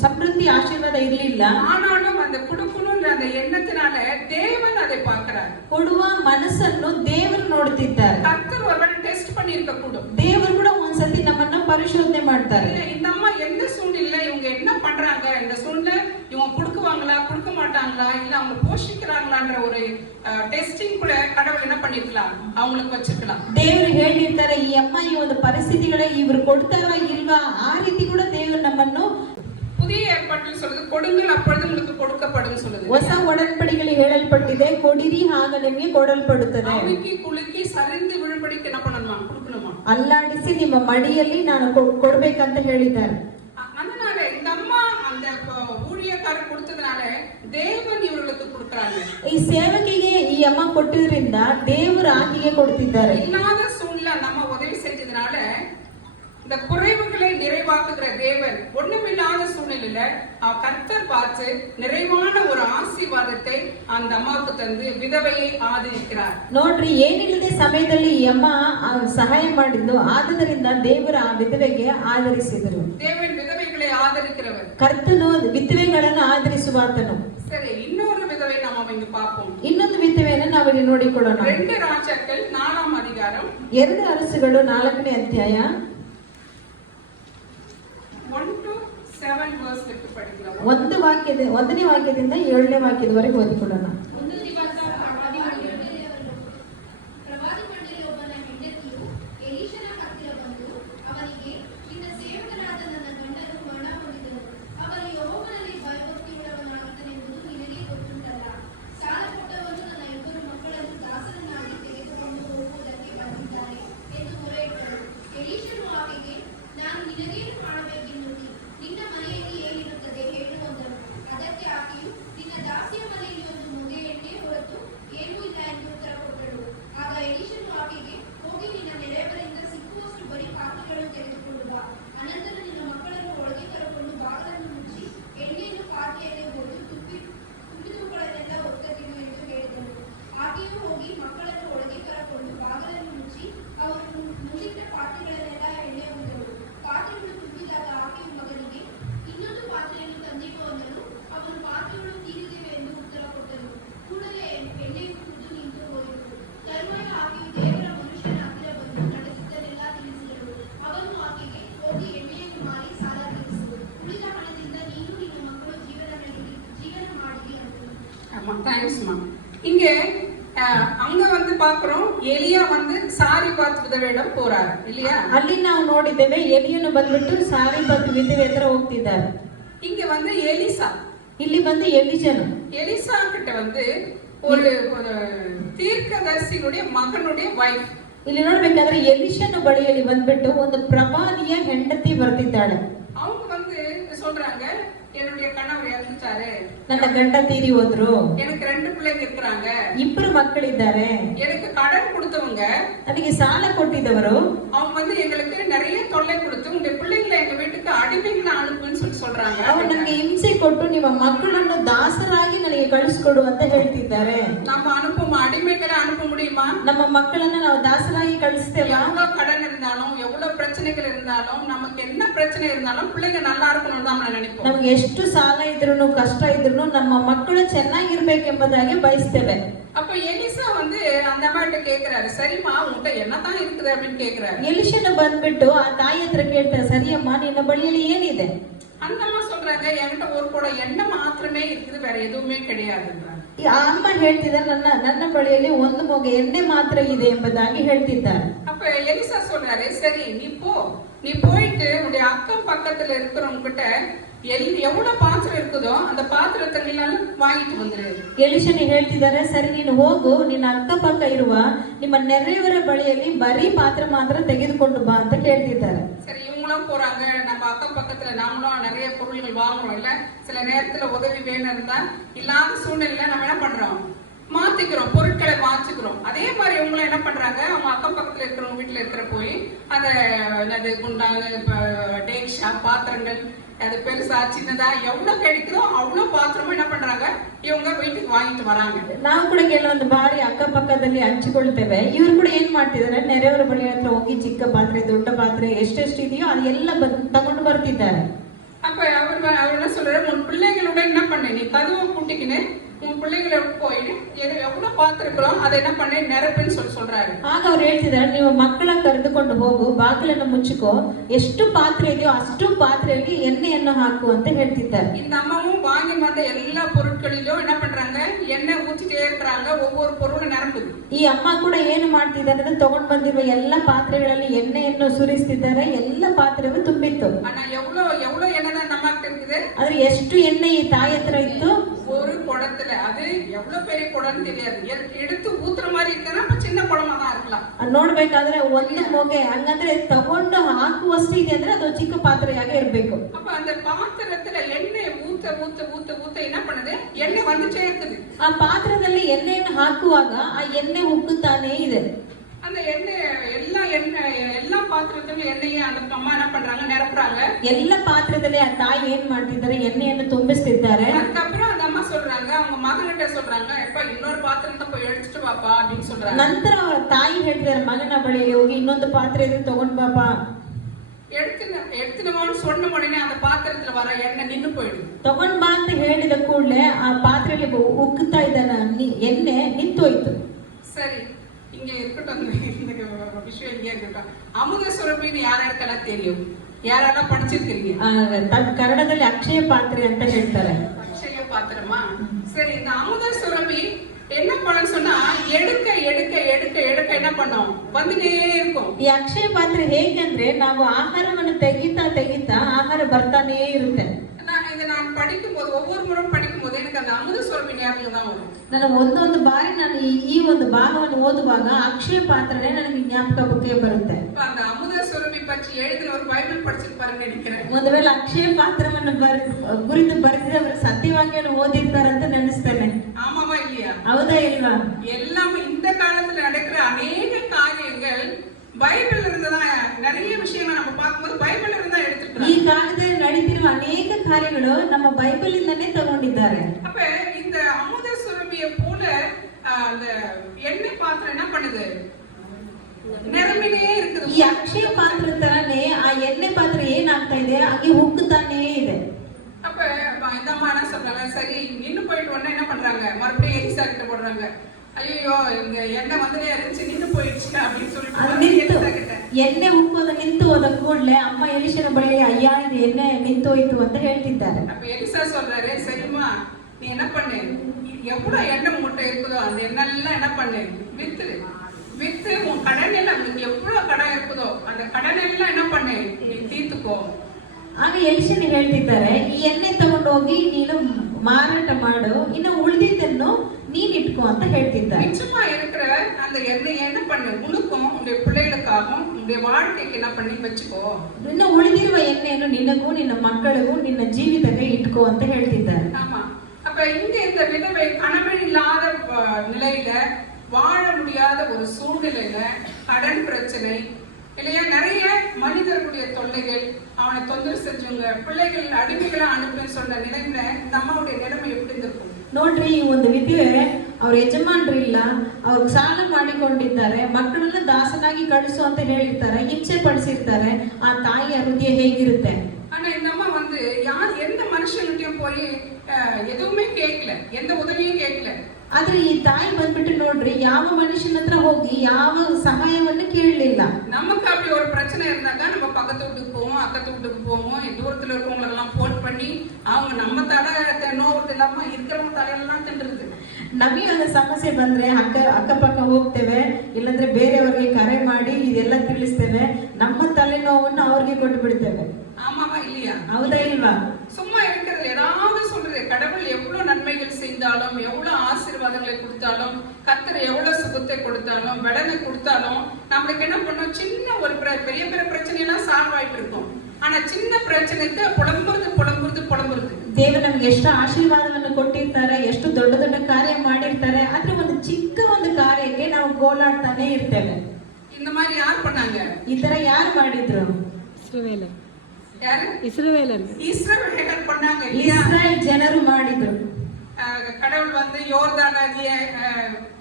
ಸಮೃದ್ಧಿ ಆಶೀರ್ವಾದ ಇರಲಿಲ್ಲ. ஆனாலும் அந்த கொடுக்கணும்ன்ற அந்த எண்ணத்தினால தேவன் அதை பார்க்கிறார். ಕೊಡುವ ಮನಸ್ಸನ್ನು ದೇವರು ನೋಡ್ತಿದ್ದಾರೆ. கர்த்தர் ஒருவேளை டெஸ்ட் பண்ணிருக்க கூடும். ದೇವರು ಕೂಡ ಒಂದ್ಸತಿ ನಮ್ಮನ್ನ ಪರಿಶೋಧನೆ ಮಾಡ್ತಾರೆ. இந்த அம்மா எந்த சூழ்நிலை, இவங்க என்ன பண்றாங்க, இந்த சூழ்நிலை இவங்க கொடுக்குவாங்களா கொடுக்க மாட்டாங்களா, இல்ல அவங்க போஷிக்கிறாங்களான்ற ஒரு டெஸ்டிங் கூட கடவுள் என்ன பண்ணிருக்கலாம், அவங்களுக்கு வச்சிருக்கலாம். ದೇವರು ಹೇಳಿರ್ತಾರೆ, ಈ ಅಮ್ಮ ಈ ಒಂದು ಪರಿಸ್ಥಿತಿಗಳೇ ಇವರು ಕೊಡ್ತಾರಾ ಇಲ್ವಾ, ಆ ರೀತಿ ಕೂಡ ದೇವರು ನಮ್ಮನ್ನು புதிய ஏற்பாட்டில் சொல்லுது, கொடுங்கள் அப்பொழுது உங்களுக்கு கொடுக்கப்படும் சொல்லுது. ಹೊಸ ಒಡன்பಡಿಕೆಯಲ್ಲಿ ಹೇಳಲ್ಪಟ್ಟಿದೆ, ಕೊಡಿರಿ ಆಗ ನಿಮಗೆ ಕೊಡಲ್ಪಡುತ್ತದೆ. ಅವಿಕಿ ಕುலுಕಿ சரிந்து விழும்படிக்கு என்ன பண்ணணுமா, கொடுக்கணுமா, ಅಲ್ಲಾಡಿಸಿ ನಿಮ್ಮ ಮಡಿಯಲ್ಲಿ ನಾನು ಕೊಡ್ಬೇಕಂತ ಹೇಳಿದ್ದಾರೆ. அதனால இந்த அம்மா அந்த ஊழியக்காரர் கொடுத்ததுனால தேவன் இவர்களுக்கு கொடுக்கறாங்க. ಈ ಸೇವಕಿಗೆ ಈ ಅಮ್ಮ ಕೊಟ್ಟಿದ್ರಿಂದ ದೇವರು ಆಕೆಗೆ ಕೊಡ್ತಿದ್ದಾರೆ. இல்லாத சூழ்நிலை நம்ம உதவி செஞ்சதுனால இந்த குறைவுகளை நிறைவாக்குகிற தேவன் ஒண்ணுமில்லாத சூழ்நிலையில கர்த்தர் பார்த்து நிறைவான ஒரு ஆசீர்வாதத்தை அந்த அம்மாவுக்கு தந்து விதவையை ஆதரிக்கிறார். ನೋಡ್ರಿ, ಏನಿಲ್ಲದೆ ಸಮಯದಲ್ಲಿ ಈ ಅಮ್ಮ ಸಹಾಯ ಮಾಡಿದ್ದು, ಆದ್ದರಿಂದ ದೇವರು ಆ ವಿಧವೆಗೆ ಆದರಿಸಿದರು. தேவன் விதவைகளை ஆதரிக்க ஆதரிக்கிறவர். ಕರ್ತನು ವಿಧವೆಗಳನ್ನು ಆಧರಿಸುವಾತನು. சரி, இன்னொரு விதவை நாம இங்க பார்ப்போம். ಇನ್ನೊಂದು ವಿಧವೆಯನ್ನು ನಾವು ಇಲ್ಲಿ ನೋಡಿಕೊಳ್ಳೋಣ. 2 ராஜாக்கள் 4ஆம் அதிகாரம் 2 ಅರಸುಗಳು 4ನೇ ಅಧ್ಯಾಯ 1 to 7 verse ಲೆಕ್ಕ படிக்கலாம். 1ನೇ ವಾಕ್ಯದಿಂದ 7ನೇ ವಾಕ್ಯದವರೆಗೆ ಓದಿಕೊಳ್ಳೋಣ. தேங்க்ஸ்மா. இங்க அங்க வந்து பாக்குறோம், எலியா வந்து சாரிபாத் விதவையிடம் போறாரு இல்லையா? ಅಲ್ಲಿ ನಾವು ನೋಡಿದ್ದೇವೆ ಎಲಿಯನು ಬಂದ್ಬಿಟ್ಟು ಸಾರಿಪಾತ್ ವಿಧವೆ ಹತ್ರ ಹೋಗ್ತಿದ್ದಾರೆ. இங்க வந்து எலிசா, ಇಲ್ಲಿ ಬಂದು ಎಲಿಜನು. எலிசா கிட்ட வந்து ஒரு தீர்க்கதரிசியுடைய மகனுடைய வைஃப். ಇಲ್ಲಿ ನೋಡ್ಬೇಕಾದ್ರೆ ಎಲಿಷನ ಬಳಿಯಲ್ಲಿ ಬಂದ್ಬಿಟ್ಟು ಒಂದು ಪ್ರವಾದಿಯ ಹೆಂಡತಿ ಬರ್ತಿದ್ದಾಳೆ. அவங்க வந்து சொல்றாங்க, என்னுடைய கணவர் இறந்துட்டாரு, ನನ್ನ ಗಂಡ ತೀರಿ ಹೋದ್ರು, எனக்கு 2 பிள்ளைங்க இருக்காங்க, 2 ಮಕ್ಕಳಿದ್ದಾರೆ, எனக்கு கடன் கொடுத்தவங்க, ನನಗೆ ಸಾಲ ಕೊಟ್ಟಿದ್ದವರು, அவங்க வந்து எங்களுக்கு நிறைய தொல்லை கொடுத்து உங்க பிள்ளைங்களை எங்க வீட்டுக்கு ಅಡಿಮೆಗಳನ್ನ ಅನುப்புன்னு சொல்றாங்க. ಅವರು ನನಗೆ ಹಿಂಸೆ ಕೊಟ್ಟು ನಿಮ್ಮ ಮಕ್ಕಳನ್ನು ದಾಸರಾಗಿ ನನಗೆ ಕಳಿಸಿಕೊಡು ಅಂತ ಹೇಳ್ತಿದ್ದಾರೆ. நம்ம அனுப்புமா அடிமைகளை அனுப்ப முடியுமா? ನಮ್ಮ ಮಕ್ಕಳನ್ನ ನಾವು ದಾಸರಾಗಿ ಕಳಿಸ್ತೇವಾ? எவ்வளவு கடன் இருந்தாலும் எவ்வளவு பிரச்சனைகள் இருந்தாலும் நமக்கு என்ன பிரச்சனை இருந்தாலும் பிள்ளைங்க நல்லா இருக்கணும் தான் நான் நினைப்போம். ನಮಗೆ ಎಷ್ಟು ಸಾಲ ಇದ್ರೂ ಕಷ್ಟ ಇದ್ರೂ ನಮ್ಮ ಮಕ್ಕಳು ಚೆನ್ನಾಗಿರ್ಬೇಕೆಂಬುದಾಗಿ ಬಯಸ್ತೇವೆ. அப்ப எலிசா வந்து அந்த அம்மாட்ட கேக்குறாரு, சரிம்மா உன்கிட்ட என்னதான் இருக்குது அப்படின்னு கேக்குறாரு. ಎಲಿಷನು ಬಂದ್ಬಿಟ್ಟು ಆ ತಾಯಿ ಹತ್ರ ಕೇಳ್ತಾರೆ, ಸರಿಯಮ್ಮ ನಿನ್ನ ಬಳಿಯಲ್ಲಿ ಏನಿದೆ? அந்த அம்மா சொல்றாங்க, என்கிட்ட ஒரு குடம் எண்ணெய் மாத்திரமே இருக்குது, வேற எதுவுமே கிடையாதுன்றாங்க. ಆ ಅಮ್ಮ ಹೇಳ್ತಿದ್ದಾರೆ, ನನ್ನ ಬಳಿಯಲ್ಲಿ ಒಂದು ಮೊಗೆ ಎಣ್ಣೆ ಮಾತ್ರ ಇದೆ ಎಂಬುದಾಗಿ ಹೇಳ್ತಿದ್ದಾರೆ. அப்ப எலிசா சொல்றாரு, சரி நீ போயிட்டு உன்னுடைய அக்கம் பக்கத்துல இருக்கிறவங்க கிட்ட எவ்வளவு பாத்திரம் இருக்குதோ அந்த பாத்திரத்தை வாங்கிட்டு வந்துரு. ಎಲಿಷನು ಹೇಳ್ತಿದ್ದಾರೆ, ಸರಿ ನೀನು ಹೋಗು, ನಿನ್ನ ಅಕ್ಕಪಕ್ಕ ಇರುವ ನಿಮ್ಮ ನೆರೆಯವರ ಬಳಿಯಲ್ಲಿ ಬರೀ ಪಾತ್ರ ಮಾತ್ರ ತೆಗೆದುಕೊಂಡು ಬಾ ಅಂತ ಕೇಳ್ತಿದ್ದಾರೆ. சரி, இவங்களும் போறாங்க, நம்ம அக்கம் பக்கத்துல நாமளும் நிறைய பொருள்கள் வாங்குறோம் இல்ல, சில நேரத்துல உதவி வேணும் இருந்தா இல்லாத சூழ்நிலையில நம்ம என்ன பண்றோம், மாத்திக்கிறோம், பொருட்களை மாத்திக்கிறோம். அதே மாதிரி இவங்களும் என்ன பண்றாங்க, அவங்க அக்கம் பக்கத்துல இருக்கிறவங்க வீட்டுல இருக்கிற போய் அந்த குண்டாங்க டேக்ஷா பாத்திரங்கள், அது பெருசா சின்னதா எவ்வளவு கிடைக்குதோ அவ்வளவு பாத்திரமும் என்ன பண்றாங்க, இவங்க வீட்டுக்கு வாங்கிட்டு வராங்க. ನಾವು ಕೂಡ ಕೆಲವೊಂದು ಬಾರಿ ಅಕ್ಕಪಕ್ಕದಲ್ಲಿ ಹಂಚಿಕೊಳ್ತೇವೆ. ಇವ್ರು ಕೂಡ ಏನ್ ಮಾಡ್ತಿದ್ದಾರೆ, ನೆರೆಯವರ ಬಳಿ ಹತ್ರ ಹೋಗಿ ಚಿಕ್ಕ ಪಾತ್ರೆ ದೊಡ್ಡ ಪಾತ್ರೆ ಎಷ್ಟೆಷ್ಟು ಇದೆಯೋ ಅದೆಲ್ಲ ತಗೊಂಡು ಬರ್ತಿದ್ದಾರೆ. அப்ப அவர் என்ன சொல்றாரு, உன் பிள்ளைகளோட என்ன பண்ண, நீ கதவை கூட்டிக்கின்னு உன் பிள்ளைகளை போயிடு, எவ்வளவு பாத்திருக்கிறோம் அதை என்ன பண்ண நிரப்புன்னு சொல்றாரு. ಆಗ ಅವ್ರು ಹೇಳ್ತಿದ್ದಾರೆ, ನೀವು ಮಕ್ಕಳ ಕರೆದುಕೊಂಡು ಹೋಗು, ಬಾಗಿಲನ್ನು ಮುಚ್ಚಿಕೋ, ಎಷ್ಟು ಪಾತ್ರೆ ಇದೆಯೋ ಅಷ್ಟು ಪಾತ್ರೆಯಲ್ಲಿ ಎಣ್ಣೆಯನ್ನು ಹಾಕು ಅಂತ ಹೇಳ್ತಿದ್ದಾರೆ. இந்த அம்மாவும் வாங்கி வந்த எல்லா பொருட்களிலும் என்ன பண்றாங்க, எண்ணெய் ஊத்திட்டே இருக்கிறாங்க, ஒவ்வொரு பொருளும் நிரம்புது. ಈ ಅಮ್ಮ ಕೂಡ ಏನು ಮಾಡ್ತಿದ್ದಾರೆ ಅಂದ್ರೆ ತಗೊಂಡ್ ಬಂದಿರುವ ಎಲ್ಲ ಪಾತ್ರೆಗಳಲ್ಲಿ ಎಣ್ಣೆಯನ್ನು ಸುರಿಸ್ತಿದ್ದಾರೆ, ಎಲ್ಲ ಪಾತ್ರೆಗಳು ತುಂಬಿತ್ತು. ஆனா எவ்வளவு எண்ணெய் தான் நம்ம கிட்ட இருக்குது, ಆದ್ರೆ ಎಷ್ಟು ಎಣ್ಣೆ ಈ ತಾಯಿ ಹತ್ರ ಇತ್ತು, ஒரு குடத்துல, அது எவ்வளவு பெரிய குடம்னு தெரியாது, எடுத்து ஊத்துற மாதிரி இருக்குன்னா அப்ப சின்ன குடமா தான் இருக்கலாம். ನೋಡ್ಬೇಕಾದ್ರೆ ಒಂದು ಮೊಗೆ ಹಂಗಂದ್ರೆ ತಗೊಂಡು ಹಾಕುವಷ್ಟು ಇದೆ ಅಂದ್ರೆ ಅದು ಚಿಕ್ಕ ಪಾತ್ರೆಯಾಗಿ ಇರ್ಬೇಕು. அப்ப அந்த பாத்திரத்துல எண்ணெய் ஊத்த ஊத்த ஊத்த ஊத்த என்ன பண்ணுது, எண்ணெய் வந்துட்டே இருக்குது. ಆ ಪಾತ್ರದಲ್ಲಿ ಎಣ್ಣೆಯನ್ನು ಹಾಕುವಾಗ ಆ ಎಣ್ಣೆ ಉಕ್ಕುತ್ತಾನೇ ಇದೆ. அந்த எல்லா பாத்திரத்திலும் எண்ணெயை அந்த அம்மா என்ன பண்றாங்க, நிரப்புறாங்க. ಎಲ್ಲ ಪಾತ್ರದಲ್ಲಿ ಆ ತಾಯಿ ಏನ್ ಮಾಡ್ತಿದ್ದಾರೆ, ಎಣ್ಣೆಯನ್ನು ತುಂಬಿಸ್ತಿದ್ದಾರೆ. அதுக்கப்புறம் அந்த அம்மா சொல்றாங்க, அவங்க மகன்கிட்ட சொல்றாங்க, எப்ப இன்னொரு பாத்திரத்தை போய் எடுத்துட்டு வாப்பா அப்படின்னு சொல்றாங்க. ನಂತರ ಅವರ ತಾಯಿ ಹೇಳ್ತಿದ್ದಾರೆ, ಮಗನ ಬಳಿಯಲ್ಲಿ ಹೋಗಿ ಇನ್ನೊಂದು ಪಾತ್ರೆ ಇದ್ರೆ ತಗೊಂಡ್ ಬಾಪಾ. எடுத்துனவான்னு சொன்ன உடனே அந்த பாத்திரத்துல வர எண்ணெய் நின்னு போயிடுது. ತಗೊಂಡ್ ಬಾ ಅಂತ ಹೇಳಿದ ಕೂಡಲೇ ಆ ಪಾತ್ರೆಯಲ್ಲಿ ಉಕ್ಕುತ್ತಾ ಇದ್ದಾನ ಎಣ್ಣೆ ನಿಂತೋಯ್ತು. சரி, இங்க இருக்கட்டும், இந்த விஷயம் இங்கே இருக்கட்டும். அமுத சுரபின்னு யாருக்கெல்லாம் தெரியும்? யாரெல்லாம் படிச்சிருக்கீங்க? ಕನ್ನಡದಲ್ಲಿ ಅಕ್ಷಯ ಪಾತ್ರೆ ಅಂತ ಹೇಳ್ತಾರೆ. அக்ஷய பாத்திரமா? சரி, இந்த அமுத சுரபி என்ன பண்ணு சொன்னா எடுக்க எடுக்க எடுக்க எடுக்க என்ன பண்ணோம், வந்துட்டே இருக்கும். ಈ ಅಕ್ಷಯ ಪಾತ್ರೆ ಹೇಗೆ ಅಂದ್ರೆ ನಾವು ಆಹಾರವನ್ನು ತೆಗಿತಾ ತೆಗಿತಾ ಆಹಾರ ಬರ್ತಾನೇ ಇರುತ್ತೆ. நான் படிக்கும் போது ஒவ்வொரு முறை படிக்கும் போது எனக்கு அந்த அமுத சுரபி ஞாபகம் தான் வரும். ನಾನು ಒಂದೊಂದು ಬಾರಿ ನಾನು ಈ ಒಂದು ಭಾಗವನ್ನು ಓದುವಾಗ ಅಕ್ಷಯ ಪಾತ್ರೆನೇ ನನಗೆ ಜ್ಞಾಪಕಕ್ಕೆ ಬರುತ್ತೆ. அந்த அமுத சுரபி பற்றி எழுதின ஒரு பைபிள் படிச்சிருப்பாருன்னு நினைக்கிறேன். ಒಂದು ವೇಳೆ ಅಕ್ಷಯ ಪಾತ್ರವನ್ನು ಕುರಿತು ಬರೆದಿದ್ದವರು ಸತ್ಯವಾಕ್ಯವನ್ನು ಓದಿರ್ತಾರೆ ಅಂತ ನೆನೆಸ್ತೇನೆ. ஆமாவா இல்லையா? ಹೌದಾ ಇಲ್ವಾ? எல்லாமே இந்த காலத்துல நடக்கிற அநேக காரியங்கள் பைபிள்ல இருந்து தான். நிறைய விஷயங்கள் நம்ம பார்க்கும்போது பைபிள்ல இருந்து தான் எடுத்துக்கிறோம். ಈ ಕಾಲದಲ್ಲಿ ನಡೀತಿರುವ ಅನೇಕ ಕಾರ್ಯಗಳು ನಮ್ಮ ಬೈಬಲ್ ಇಂದನೇ ತಗೊಂಡಿದ್ದಾರೆ. அப்ப இந்த அமுத சுரபியை போல அந்த எண்ணெய் பாத்திரம் என்ன பண்ணுது, நிரம்பினே இருக்குது. ಈ ಅಕ್ಷಯ ಪಾತ್ರೆ ತರನೇ ಆ ಎಣ್ಣೆ ಪಾತ್ರೆ ಏನಾಗ್ತಾ ಇದೆ, ಹಾಗೆ ಉಕ್ಕುತ್ತಾನೇ ಇದೆ. அப்ப இந்த அம்மா என்ன சொல்றாங்க, சரி நின்னு போயிட்டு உடனே என்ன பண்றாங்க, மறுபடியும் எலிசா கிட்ட போடுறாங்க. ஐயோ இந்த எண்ணெய் வந்துட்டே இருந்துச்சு, நின்னு போயிடுச்சு அப்படின்னு சொல்லிட்டு ಎಣ್ಣೆ ಉಕ್ಕೋದು ನಿಂತು ಹೋದ ಕೂಡಲೇ ಅಮ್ಮ ಎಲಿಶನ ಬಳಿ ಅಯ್ಯ ಇದು ಎಣ್ಣೆ ನಿಂತೋಯ್ತು ಅಂತ ಹೇಳ್ತಿದ್ದಾರೆ. அப்ப எலிசா சொல்றாரு, சரிம்மா நீ என்ன பண்ணு, எவ்வளவு எண்ணெய் மூட்டை இருக்குதோ அந்த எண்ணெய் எல்லாம் என்ன பண்ணு, வித்து உன் கடன் எல்லாம், எவ்வளவு கடன் இருக்குதோ அந்த கடன் எல்லாம் என்ன பண்ணு, நீ தீர்த்துக்கோ. ಆಗ ಎಲಿಶನ ಹೇಳ್ತಿದ್ದಾರೆ, ಈ ಎಣ್ಣೆ ತಗೊಂಡು ಹೋಗಿ ನೀನು ಮಾರಾಟ ಮಾಡು, ಇನ್ನು ಉಳಿದಿದ್ದನ್ನು ನೀನ್ ಇಟ್ಕೋ ಅಂತ ಹೇಳ್ತಿದ್ದಾರೆ. மிச்சமா இருக்கிற அந்த எண்ணெய் என்ன பண்ணு, உனக்கும் உன்னுடைய பிள்ளைகளுக்காகவும் உன்னுடைய வாழ்க்கைக்கு என்ன பண்ணி வச்சுக்கோ. ಇನ್ನು ಉಳಿದಿರುವ ಎಣ್ಣೆಯನ್ನು ನಿನಗೂ ನಿನ್ನ ಮಕ್ಕಳಿಗೂ ನಿನ್ನ ಜೀವಿತಕ್ಕೆ ಇಟ್ಕೋ ಅಂತ ಹೇಳ್ತಿದ್ದಾರೆ. ஆமா, அப்ப இங்க இந்த விதவை கணவன் இல்லாத நிலையில, வாழ முடியாத ஒரு சூழ்நிலையில, கடன் பிரச்சனை இல்லையா, நிறைய மனிதர்களுடைய தொல்லைகள், அவனை தொந்தரவு செஞ்சவங்க, பிள்ளைகள் அடிமைகளா அனுப்புன்னு சொன்ன நிலையில இந்த அம்மாவுடைய நிலைமை எப்படி இருக்கும்? ನೋಡ್ರಿ, ಈ ಒಂದು ವಿಧವೆ ಅವ್ರ ಯಜಮಾನ್ರು ಇಲ್ಲ, ಅವ್ರು ಸಾಲ ಮಾಡಿಕೊಂಡಿದ್ದಾರೆ, ಮಕ್ಕಳನ್ನ ದಾಸನಾಗಿ ಕಳಿಸು ಅಂತ ಹೇಳಿರ್ತಾರೆ, ಹಿಂಸೆ ಪಡಿಸಿರ್ತಾರೆ. ಆ ತಾಯಿಯ ಹೃದಯ ಹೇಗಿರುತ್ತೆ? ஆனா இந்த அம்மா வந்து எந்த மனுஷன்கிட்டயும் போய் எதுவுமே கேட்கல, எந்த உதவியும் கேட்கல. ಆದ್ರೆ ಈ ತಾಯಿ ಬಂದ್ಬಿಟ್ಟು ನೋಡ್ರಿ, ಯಾವ ಮನುಷ್ಯನ ಹತ್ರ ಹೋಗಿ ಯಾವ ಸಹಾಯವನ್ನು ಕೇಳಲಿಲ್ಲ. நமக்கு அப்படி ஒரு பிரச்சனை இருந்தாக்கா நம்ம பக்கத்து வீட்டுக்கு போவோம், அக்கத்து வீட்டுக்கு போவோம், தூரத்துல இருக்கவங்க எல்லாம் போன் பண்ணி அவங்க நம்ம தடை நோவுறது இல்லாம இருக்கிறவங்க தலையெல்லாம் தின்றுது. ನಮಗೆ ಒಂದು ಸಮಸ್ಯೆ ಬಂದ್ರೆ ಅಕ್ಕಪಕ್ಕ ಹೋಗ್ತೇವೆ, ಇಲ್ಲಾಂದ್ರೆ ಬೇರೆಯವ್ರಿಗೆ ಕರೆ ಮಾಡಿ ಇದೆಲ್ಲ ತಿಳಿಸ್ತೇವೆ, ನಮ್ಮ ತಲೆನೋವನ್ನು ಅವ್ರಿಗೆ ಕೊಟ್ಟು ಬಿಡ್ತೇವೆ. ஆமாவா இல்லையா? ಹೌದಾ ಇಲ್ವಾ? சும்மா இருக்கிறது ஏதாவது சொல்றது, கடவுள் எவ்வளவு நன்மைகள் செய்தாலும், எவ்வளவு ஆசீர்வாதங்களை கொடுத்தாலும், கர்த்தர் எவ்வளவு சுகத்தை கொடுத்தாலும், பலனை கொடுத்தாலும், நம்மளுக்கு என்ன பண்ணோம், சின்ன ஒரு பெரிய பெரிய பிரச்சனை எல்லாம் சால்வ் ஆயிட்டு இருக்கும். ஆனா சின்ன பிரச்சனைக்கு புலம்புறது புலம்புறது புலம்புறது. ದೇವರು ನಮ್ಗೆ ಎಷ್ಟು ಆಶೀರ್ವಾದವನ್ನು ಕೊಟ್ಟಿರ್ತಾರೆ, ಎಷ್ಟು ದೊಡ್ಡ ದೊಡ್ಡ ಕಾರ್ಯ ಮಾಡಿರ್ತಾರೆ, ಆದ್ರೆ ಒಂದು ಚಿಕ್ಕ ಒಂದು ಕಾರ್ಯಕ್ಕೆ ನಾವು ಗೋಳಾಡ್ತಾನೆ ಇರ್ತೇವೆ. இந்த மாதிரி யார் பண்ணாங்க? ಈ ತರ ಯಾರು ಮಾಡಿದ್ರು? இஸ்ரவேலர் பண்ணாங்க. இஸ்ரேல் ಜನರು ಮಾಡಿದ್ರು. கடவுள் வந்து யோர்தான் நதியை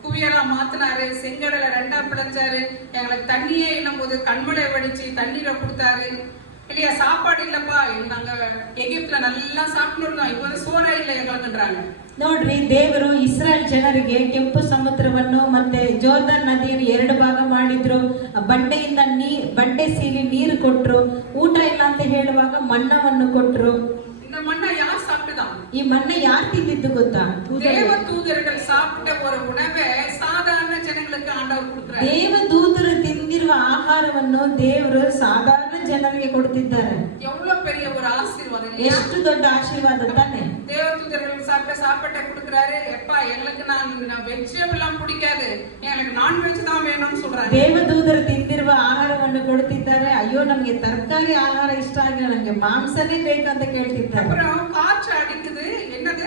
குவியலா மாத்தினாரு, செங்கடலை ரெண்டா பிழைச்சாரு, எங்களுக்கு தண்ணியே இல்லம் போது கண்மலை வடிச்சு தண்ணீரை கொடுத்தாரு இல்லையா. சாப்பாடு இல்லப்பா, நாங்க எகிப்துல நல்லா சாப்பிட்டு இப்ப வந்து சோறா இல்ல எங்களுக்குன்றாங்க. ನೋಡ್ರಿ, ದೇವರು ಇಸ್ರಾಯೇಲ್ ಜನರಿಗೆ ಕೆಂಪು ಸಮುದ್ರವನ್ನು ಮತ್ತೆ ಜೋರ್ದಾನ್ ನದಿಯನ್ನು 2 ಭಾಗ ಮಾಡಿದ್ರು, ಬಂಡೆ ಸೀಲಿ ನೀರು ಕೊಟ್ರು, ಊಟ ಇಲ್ಲ ಅಂತ ಹೇಳುವಾಗ ಮನ್ನವನ್ನು ಕೊಟ್ರು. இந்த மண்ணை யார் சாப்பிட்டுதான்? ಈ ಮನ್ನ ಯಾರು ತಿಂದಿದ್ದು ಗೊತ್ತಾ? தேவ தூதர்கள் சாப்பிட்ட ஒரு உணவை சாதாரண ஜனங்களுக்கு ஆண்டவர் கொடுக்கிறார். ದೇವ ದೂತರು ತಿಂದಿರುವ ಆಹಾರವನ್ನು ದೇವರು ಸಾಧಾರಣ ಜನರಿಗೆ ಕೊಡ್ತಿದ್ದಾರೆ. எவ்வளவு பெரிய ஒரு ஆசீர்வாதம், ಎಷ್ಟು ದೊಡ್ಡ ಆಶೀರ್ವಾದ ತಾನೆ. தேவ தூதர்கள் சாப்பிட்ட சாப்பாட்டை கொடுக்கிறாரு. எப்பா எங்களுக்கு நான் வெஜிடபிள் எல்லாம் பிடிக்காது, எனக்கு நான்வெஜ் தான் வேணும்னு சொல்றாரு. ದೇವದೂತರು ತಿಂದಿರುವ ಆಹಾರವನ್ನು ಕೊಡುತ್ತಿದ್ದಾರೆ. ಅಯ್ಯೋ ನಮಗೆ ತರಕಾರಿ ಆಹಾರ ಇಷ್ಟ ಆಗಿಲ್ಲ, ನಮಗೆ ಮಾಂಸನೇ ಬೇಕಂತ ಕೇಳ್ತಿದ್ದಾರೆ. அப்புறம் காற்று அடிக்குது, என்னது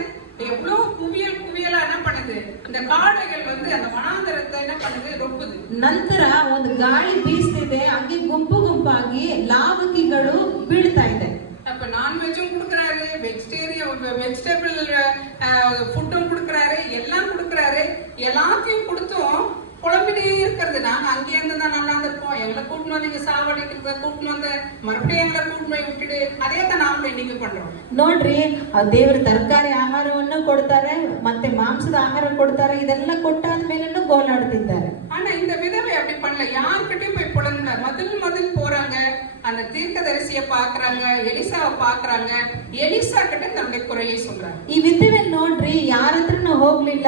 எவ்வளவு குவியலா என்ன பண்ணுது, இந்த காடைகள் வந்து அந்த வனாந்தரத்தை என்ன பண்ணுது, ரொப்புது. ನಂತರ ಒಂದು ಗಾಳಿ ಬೀಸ್ತಿದೆ, ಹಂಗೆ ಗುಂಪು ಗುಂಪಾಗಿ ಲಾವಕಿಗಳು ಬೀಳ್ತಾ ಇದೆ. அப்ப நான்வெஜ்ஜும் கொடுக்கறாரு, வெஜிடபிள் ஃபுட்டும் கொடுக்கறாரு, எல்லாம் கொடுக்கறாரு. எல்லாத்தையும் கொடுத்தும் புலம்பிட்டே இருக்கிறது. நாங்க அங்கே இருந்து தான் நல்லா இருந்திருப்போம், எங்களை கூட்டின்னு வந்து இங்க சாவடிக்கிறத கூட்டின்னு வந்து மறுபடியும் எங்களை கூட்டின்னு போய் விட்டுடு, அதே தான் நாமளும் இன்னைக்கு பண்றோம். ನೋಡ್ರಿ ದೇವರು ತರಕಾರಿ ಆಹಾರವನ್ನು ಕೊಡ್ತಾರೆ, ಮತ್ತೆ ಮಾಂಸದ ಆಹಾರ ಕೊಡ್ತಾರೆ, ಇದೆಲ್ಲ ಕೊಟ್ಟಾದ್ಮೇಲೆ ಗೋಲಾಡ್ತಿದ್ದಾರೆ. ஆனா இந்த விதவை அப்படி பண்ணல, யார்கிட்டயும் போய் புலம்பல. முதல் போறாங்க, அந்த தீர்க்கதரிசியை பாக்குறாங்க, எலிசாவை பாக்குறாங்க, எலிசா கிட்ட தன்னுடைய குறையை சொல்றாங்க. ಈ ವಿಧವೆ ನೋಡ್ರಿ ಯಾರ ಹತ್ರನೂ ಹೋಗ್ಲಿಲ್ಲ.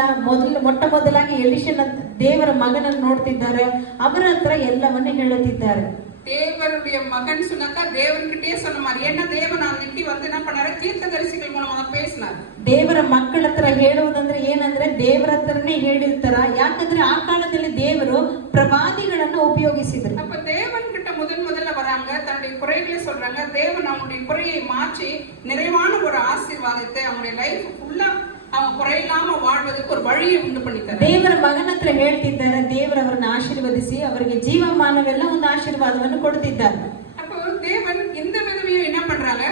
ಮೊದಲಾಗಿ ಎಲಿಷನ ದೇವರ ಮಗನನ್ನು ನೋಡ್ತಿದ್ದಾರೆ, ಅವರ ಹತ್ರ ಎಲ್ಲವನ್ನೂ ಹೇಳುತ್ತಿದ್ದಾರೆ. தேவருடைய மகன் சொன்னாக்கா தேவன்கிட்டே சொன்ன மாதிரி, ஏன்னா தேவன் அன்னைக்கு வந்து என்ன பண்ணாரு, தீர்க்கதரிசிகள் மூலமாக பேசினார். ದೇವರ ಮಕ್ಕಳ ಹತ್ರ ಹೇಳುವುದಂದ್ರೆ ಏನಂದ್ರೆ ದೇವರ ಹತ್ರನೇ ಹೇಳಿರ್ತಾರ. ಯಾಕಂದ್ರೆ ಆ ಕಾಲದಲ್ಲಿ ದೇವರು ಪ್ರವಾದಿಗಳನ್ನ ಉಪಯೋಗಿಸಿದ್ರು. அப்ப தேவன் கிட்ட முதல்ல வராங்க, தன்னுடைய குறைகளை சொல்றாங்க. தேவன் அவங்களுடைய குறையை மாற்றி நிறைவான ஒரு ஆசீர்வாதத்தை அவங்களுடைய லைஃப் ஃபுல்லா அவங்க குறையில்லாம வாழ்வதற்கு ஒரு வழியை உண்டு பண்ணித்தார். ದೇವರ ಮಗನ ಹತ್ರ ಹೇಳ್ತಿದ್ದಾರೆ, ದೇವರು ಅವರನ್ನು ಆಶೀರ್ವದಿಸಿ ಅವರಿಗೆ ಜೀವಮಾನವೆಲ್ಲ ಒಂದು ಆಶೀರ್ವಾದವನ್ನು ಕೊಡ್ತಿದ್ದಾರೆ. அப்போ தேவன் இந்த விதவையும் என்ன பண்றாங்க,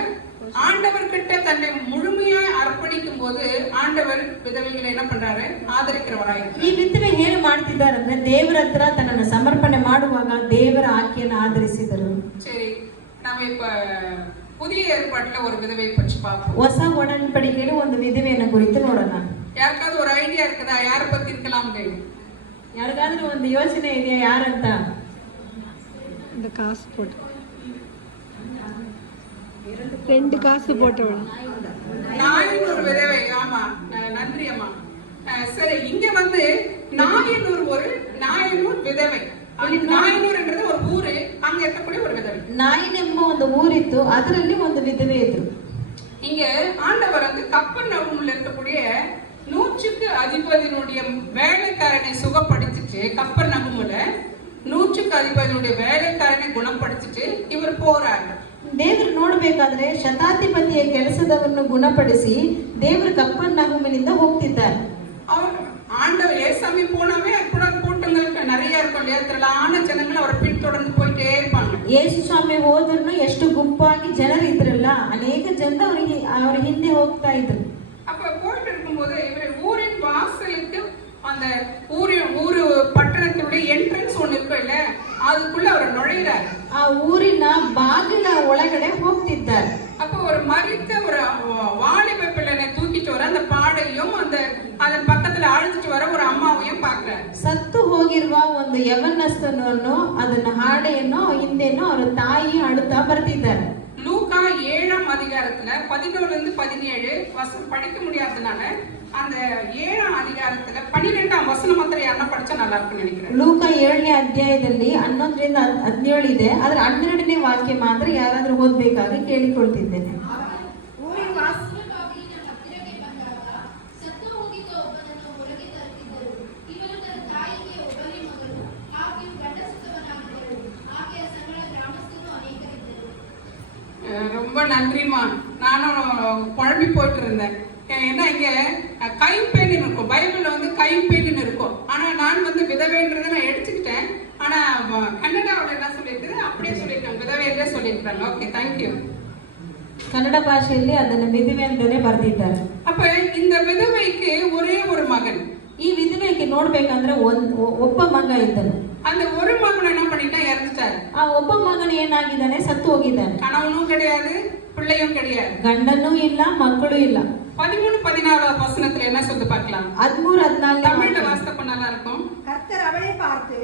ஆண்டவர் கிட்ட தன்னை முழுமையா அர்ப்பணிக்கும் போது ஆண்டவர் விதவைகளை என்ன பண்றாரு, ஆதரிக்கிறவராய். ಈ ವಿಧವೆ ಏನು ಮಾಡ್ತಿದ್ದಾರೆ ಅಂದ್ರೆ ದೇವರ ಹತ್ರ ತನ್ನನ್ನು ಸಮರ್ಪಣೆ ಮಾಡುವಾಗ ದೇವರ ಆಕೆಯನ್ನು ಆಧರಿಸಿದರು. சரி, நாம இப்ப புதிய ஏற்பாட்டுல ஒரு விதவை பற்றி பார்ப்போம். ಹೊಸ ಒಡன்பಡಿಕೆಯಲ್ಲಿ ಒಂದು ವಿಧವೆಯನ್ನು ಕುರಿತು ನೋಡೋಣ. யாருக்காவது ஒரு ஐடியா இருக்குதா யாரை பத்தி இருக்கலாம்? ಯಾರಿಗಾದ್ರೂ ಒಂದು ಯೋಚನೆ ಇದೆಯಾ ಯಾರಂತ? இந்த காசு போட்டு 2 காசு போட்டவள் நாயனூர் விதவை. ஆமா, நன்றி அம்மா. சரி, இங்க வந்து நாயனூர் ஒரு நாயனூர் விதவை. நாயனூர் என்றது ஒரு ஊரு, அங்க இருக்கக்கூடிய ஒரு விதவை. ನಾಯಿನೆಂಬ ಒಂದು ಊರಿತ್ತು, ಅದರಲ್ಲಿ ಒಂದು ವಿಧವೆ ಇದ್ರು. இங்க ஆண்டவர் வந்து கப்பர்நகூம்ல இருக்கக்கூடிய 100க்கு அதிபதியினுடைய வேலைக்காரனை சுகப்படுத்திட்டு, கப்பர்நகூம்ல 100க்கு அதிபதியினுடைய வேலைக்காரனை குணப்படுத்திட்டு இவர் போறாரு. ದೇವರು ನೋಡ್ಬೇಕಾದ್ರೆ ಶತಾಧಿಪತಿಯ ಕೆಲಸದವರನ್ನು ಗುಣಪಡಿಸಿ ದೇವರು ಕಪ್ಪರ್ನಹೂಮಿನಿಂದ ಹೋಗ್ತಿದ್ದಾರೆ. அவர் ஆண்டவர் ஏசாமி போனவே கூட கூட்டங்களுக்கு நிறைய இருக்கும் இல்லையா, திரளான ஜனங்கள் அவரை பின்தொடர்ந்து போயிட்டே இருப்பாங்க. ಯೇಸು ಸ್ವಾಮಿ ಹೋದ್ರು ಎಷ್ಟು ಗುಂಪಾಗಿ ಜನರು ಇದ್ರಲ್ಲ, ಅನೇಕ ಜನ ಅವ್ರ ಹಿಂದೆ ಹೋಗ್ತಾ ಇದ್ರು. அப்ப போயிட்டு இருக்கும்போது இவர் ஊரின் வாசலுக்கு, அந்த ஊரு பட்டணத்தினுடைய என்ட்ரன்ஸ் ஒண்ணு இருக்கும் இல்ல, அதுக்குள்ள அவர் நுழையிறாரு. ಆ ಊರಿನ ಬಾಗಿಲ ಒಳಗಡೆ ಹೋಗ್ತಿದ್ದಾರೆ. அப்ப ஒரு மரித்த ஒரு வாலிப பிள்ளைனை தூக்கிட்டு வர அந்த பாடையும் அதன் பக்கத்துல அழுதுட்டு வர ஒரு அம்மாவையும் பாக்குறாரு. ಸತ್ತು ಹೋಗಿರುವ ಒಂದು ಯವನಸ್ಥನನ್ನು, ಅದನ್ನ ಹಾಡೆಯನ್ನು ಹಿಂದೆನೋ ಅವರ ತಾಯಿ ಅಳುತ್ತಾ ಬರ್ತಿದ್ದಾರೆ. லூக்கா 7ஆம் அதிகாரத்துல 11 17 வசனம் படிக்க முடியாதனால அந்த 7ஆம் அதிகாரத்துல 12ஆம் வசனம் மாத்திரம் யாரா படிச்சா நல்லா இருக்கும்னு நினைக்கிறேன். ಲೂಕ 7ನೇ ಅಧ್ಯಾಯದಲ್ಲಿ 11ರಿಂದ 17 ಇದೆ, ಆದ್ರೆ 12ನೇ ವಾಕ್ಯ ಮಾತ್ರ ಯಾರಾದ್ರೂ ಓದ್ಬೇಕಾಗಿ ಕೇಳಿಕೊಳ್ತಿದ್ದೇನೆ. ரொம்ப நன்றிமா. நானும் குழம்பி போயிட்டு இருந்தேன். ஏன்னா இங்க கைம்பெண் இருக்கும், பைபிள்ல வந்து கைம்பெண் இருக்கும். ஆனா நான் வந்து விதவைன்றதை நான் எடுத்துக்கிட்டேன். ஆனா கன்னடாவில் என்ன சொல்லிட்டு அப்படியே சொல்லியிருக்காங்க, விதவைன்றே சொல்லியிருக்காங்க. Okay, thank you. ಕನ್ನಡ ಭಾಷೆಯಲ್ಲಿ ಅದನ್ನ ವಿಧವೆ ಅಂತಾನೆ ಬರ್ತಿದ್ದಾರೆ. அப்ப இந்த விதவைக்கு ஒரே ஒரு மகன். ಈ ವಿಧವೆಗೆ ನೋಡ್ಬೇಕಂದ್ರೆ ಒಬ್ಬ ಮಗ ಇದ್ದನು. அந்த ஒரு மகன் என்ன பண்ணிட்டா, இறந்துட்டாரு. ಆ ಒಬ್ಬ ಮಗನು ಏನಾಗಿದ್ದಾನೆ, ಸತ್ತು ಹೋಗಿದ್ದಾನೆ. கணவனும் கிடையாது, பிள்ளையும் கிடையாது, ಗಂಡನೂ ಇಲ್ಲ, ಮಕ್ಕಳು ಇಲ್ಲ. 13-14 வசனத்துல என்ன சொல்லி பார்க்கலாம். 13-14 தமிழ்ல வாசித்தப்ப நல்லா இருக்கும். கர்த்தர் அவளை பார்த்து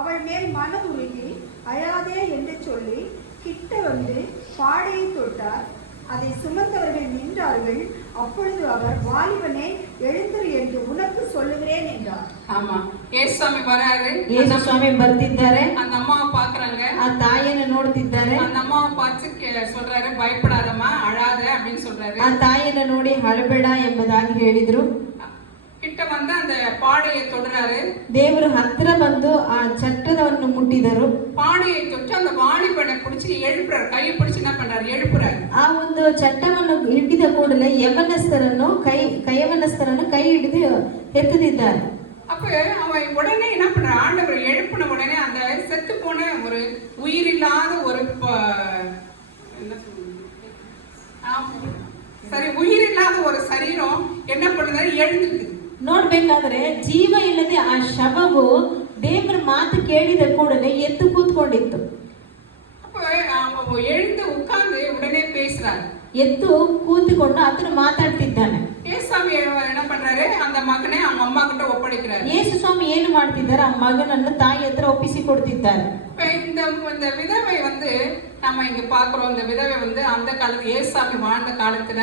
அவள் மேல் மனம் உருகி அழாதே என்று சொல்லி கிட்ட வந்து பாடையை தொட்டார். அதை சுமந்தவர்கள் நின்றார்கள். அப்பொழுது அவர், வாலிபனே எழுந்திரு என்று உனக்கு சொல்லுகிறேன் என்றார். ஆமா, ஏசுசாமி வராரு. ಯೇಸು ಸ್ವಾಮಿ ಬರ್ತಿದ್ದಾರೆ. அந்த அம்மாவை பாக்குறாங்க, ಆ ತಾಯಿಯನ್ನು ನೋಡ್ತಿದ್ದಾರೆ. அந்த அம்மாவை பார்த்து சொல்றாரு, பயப்படாதம்மா, அழாத அப்படின்னு சொல்றாரு. ಆ ತಾಯಿಯನ್ನು ನೋಡಿ ಅಳಬೇಡ ಎಂಬುದಾಗಿ ಹೇಳಿದ್ರು. கிட்ட வந்து அந்த பாடையை தொடுறாரு. ದೇವರು ಹತ್ತಿರ ಬಂದು ಆ ಚಟ್ಟವನ್ನು ಮುಟ್ಟಿದರು. பாடையை தொட்டு அந்த வாலிபனை பிடிச்சி எழுப்புறாரு, கையை பிடிச்சி என்ன பண்றாரு, எழுப்புறாரு. ಆ ಒಂದು ಚಟ್ಟವನ್ನು ಹಿಡಿದ ಕೂಡಲೇ ಯವನಸ್ಥರನ್ನು ಕೈ ಹಿಡಿದು ಎತ್ತುತ್ತಿದ್ದಾರೆ. அப்ப அவன் உடனே என்ன பண்ற, ஆண்டவர் எழுப்பின உடனே அந்த செத்து போன ஒரு உயிரில்லாத ஒரு உயிரில்லாத ஒரு சரீரம் என்ன பண்ணுது, எழுந்துட்டு. ನೋಡ್ಬೇಕಾದ್ರೆ ಜೀವ ಇಲ್ಲದೆ ಆ ಶವವು ದೇವರ ಮಾತು ಕೇಳಿದ ಕೂಡಲೇ ಎದ್ದು ಕೂತ್ಕೊಂಡಿತ್ತು. அப்ப அவன் எழுந்து உட்கார்ந்து உடனே பேசுறாரு. ಎದ್ದು ಕೂತುಕೊಂಡು ಅದನ್ನು ಮಾತಾಡ್ತಿದ್ದಾನೆ. ஏசாமி என்ன பண்றாரு, அந்த மகனை அவங்க அம்மா கிட்ட ஒப்படைக்கிறாரு. ಯೇಸು ಸ್ವಾಮಿ ಏನು ಮಾಡ್ತಿದ್ದಾರೆ, ಆ ಮಗನನ್ನು ತಾಯಿ ಹತ್ರ ಒಪ್ಪಿಸಿ ಕೊಡ್ತಿದ್ದಾರೆ. இந்த விதவை வந்து நம்ம இங்க பாக்குறோம். இந்த விதவை வந்து அந்த காலத்துல ஏசாமி வாழ்ந்த காலத்துல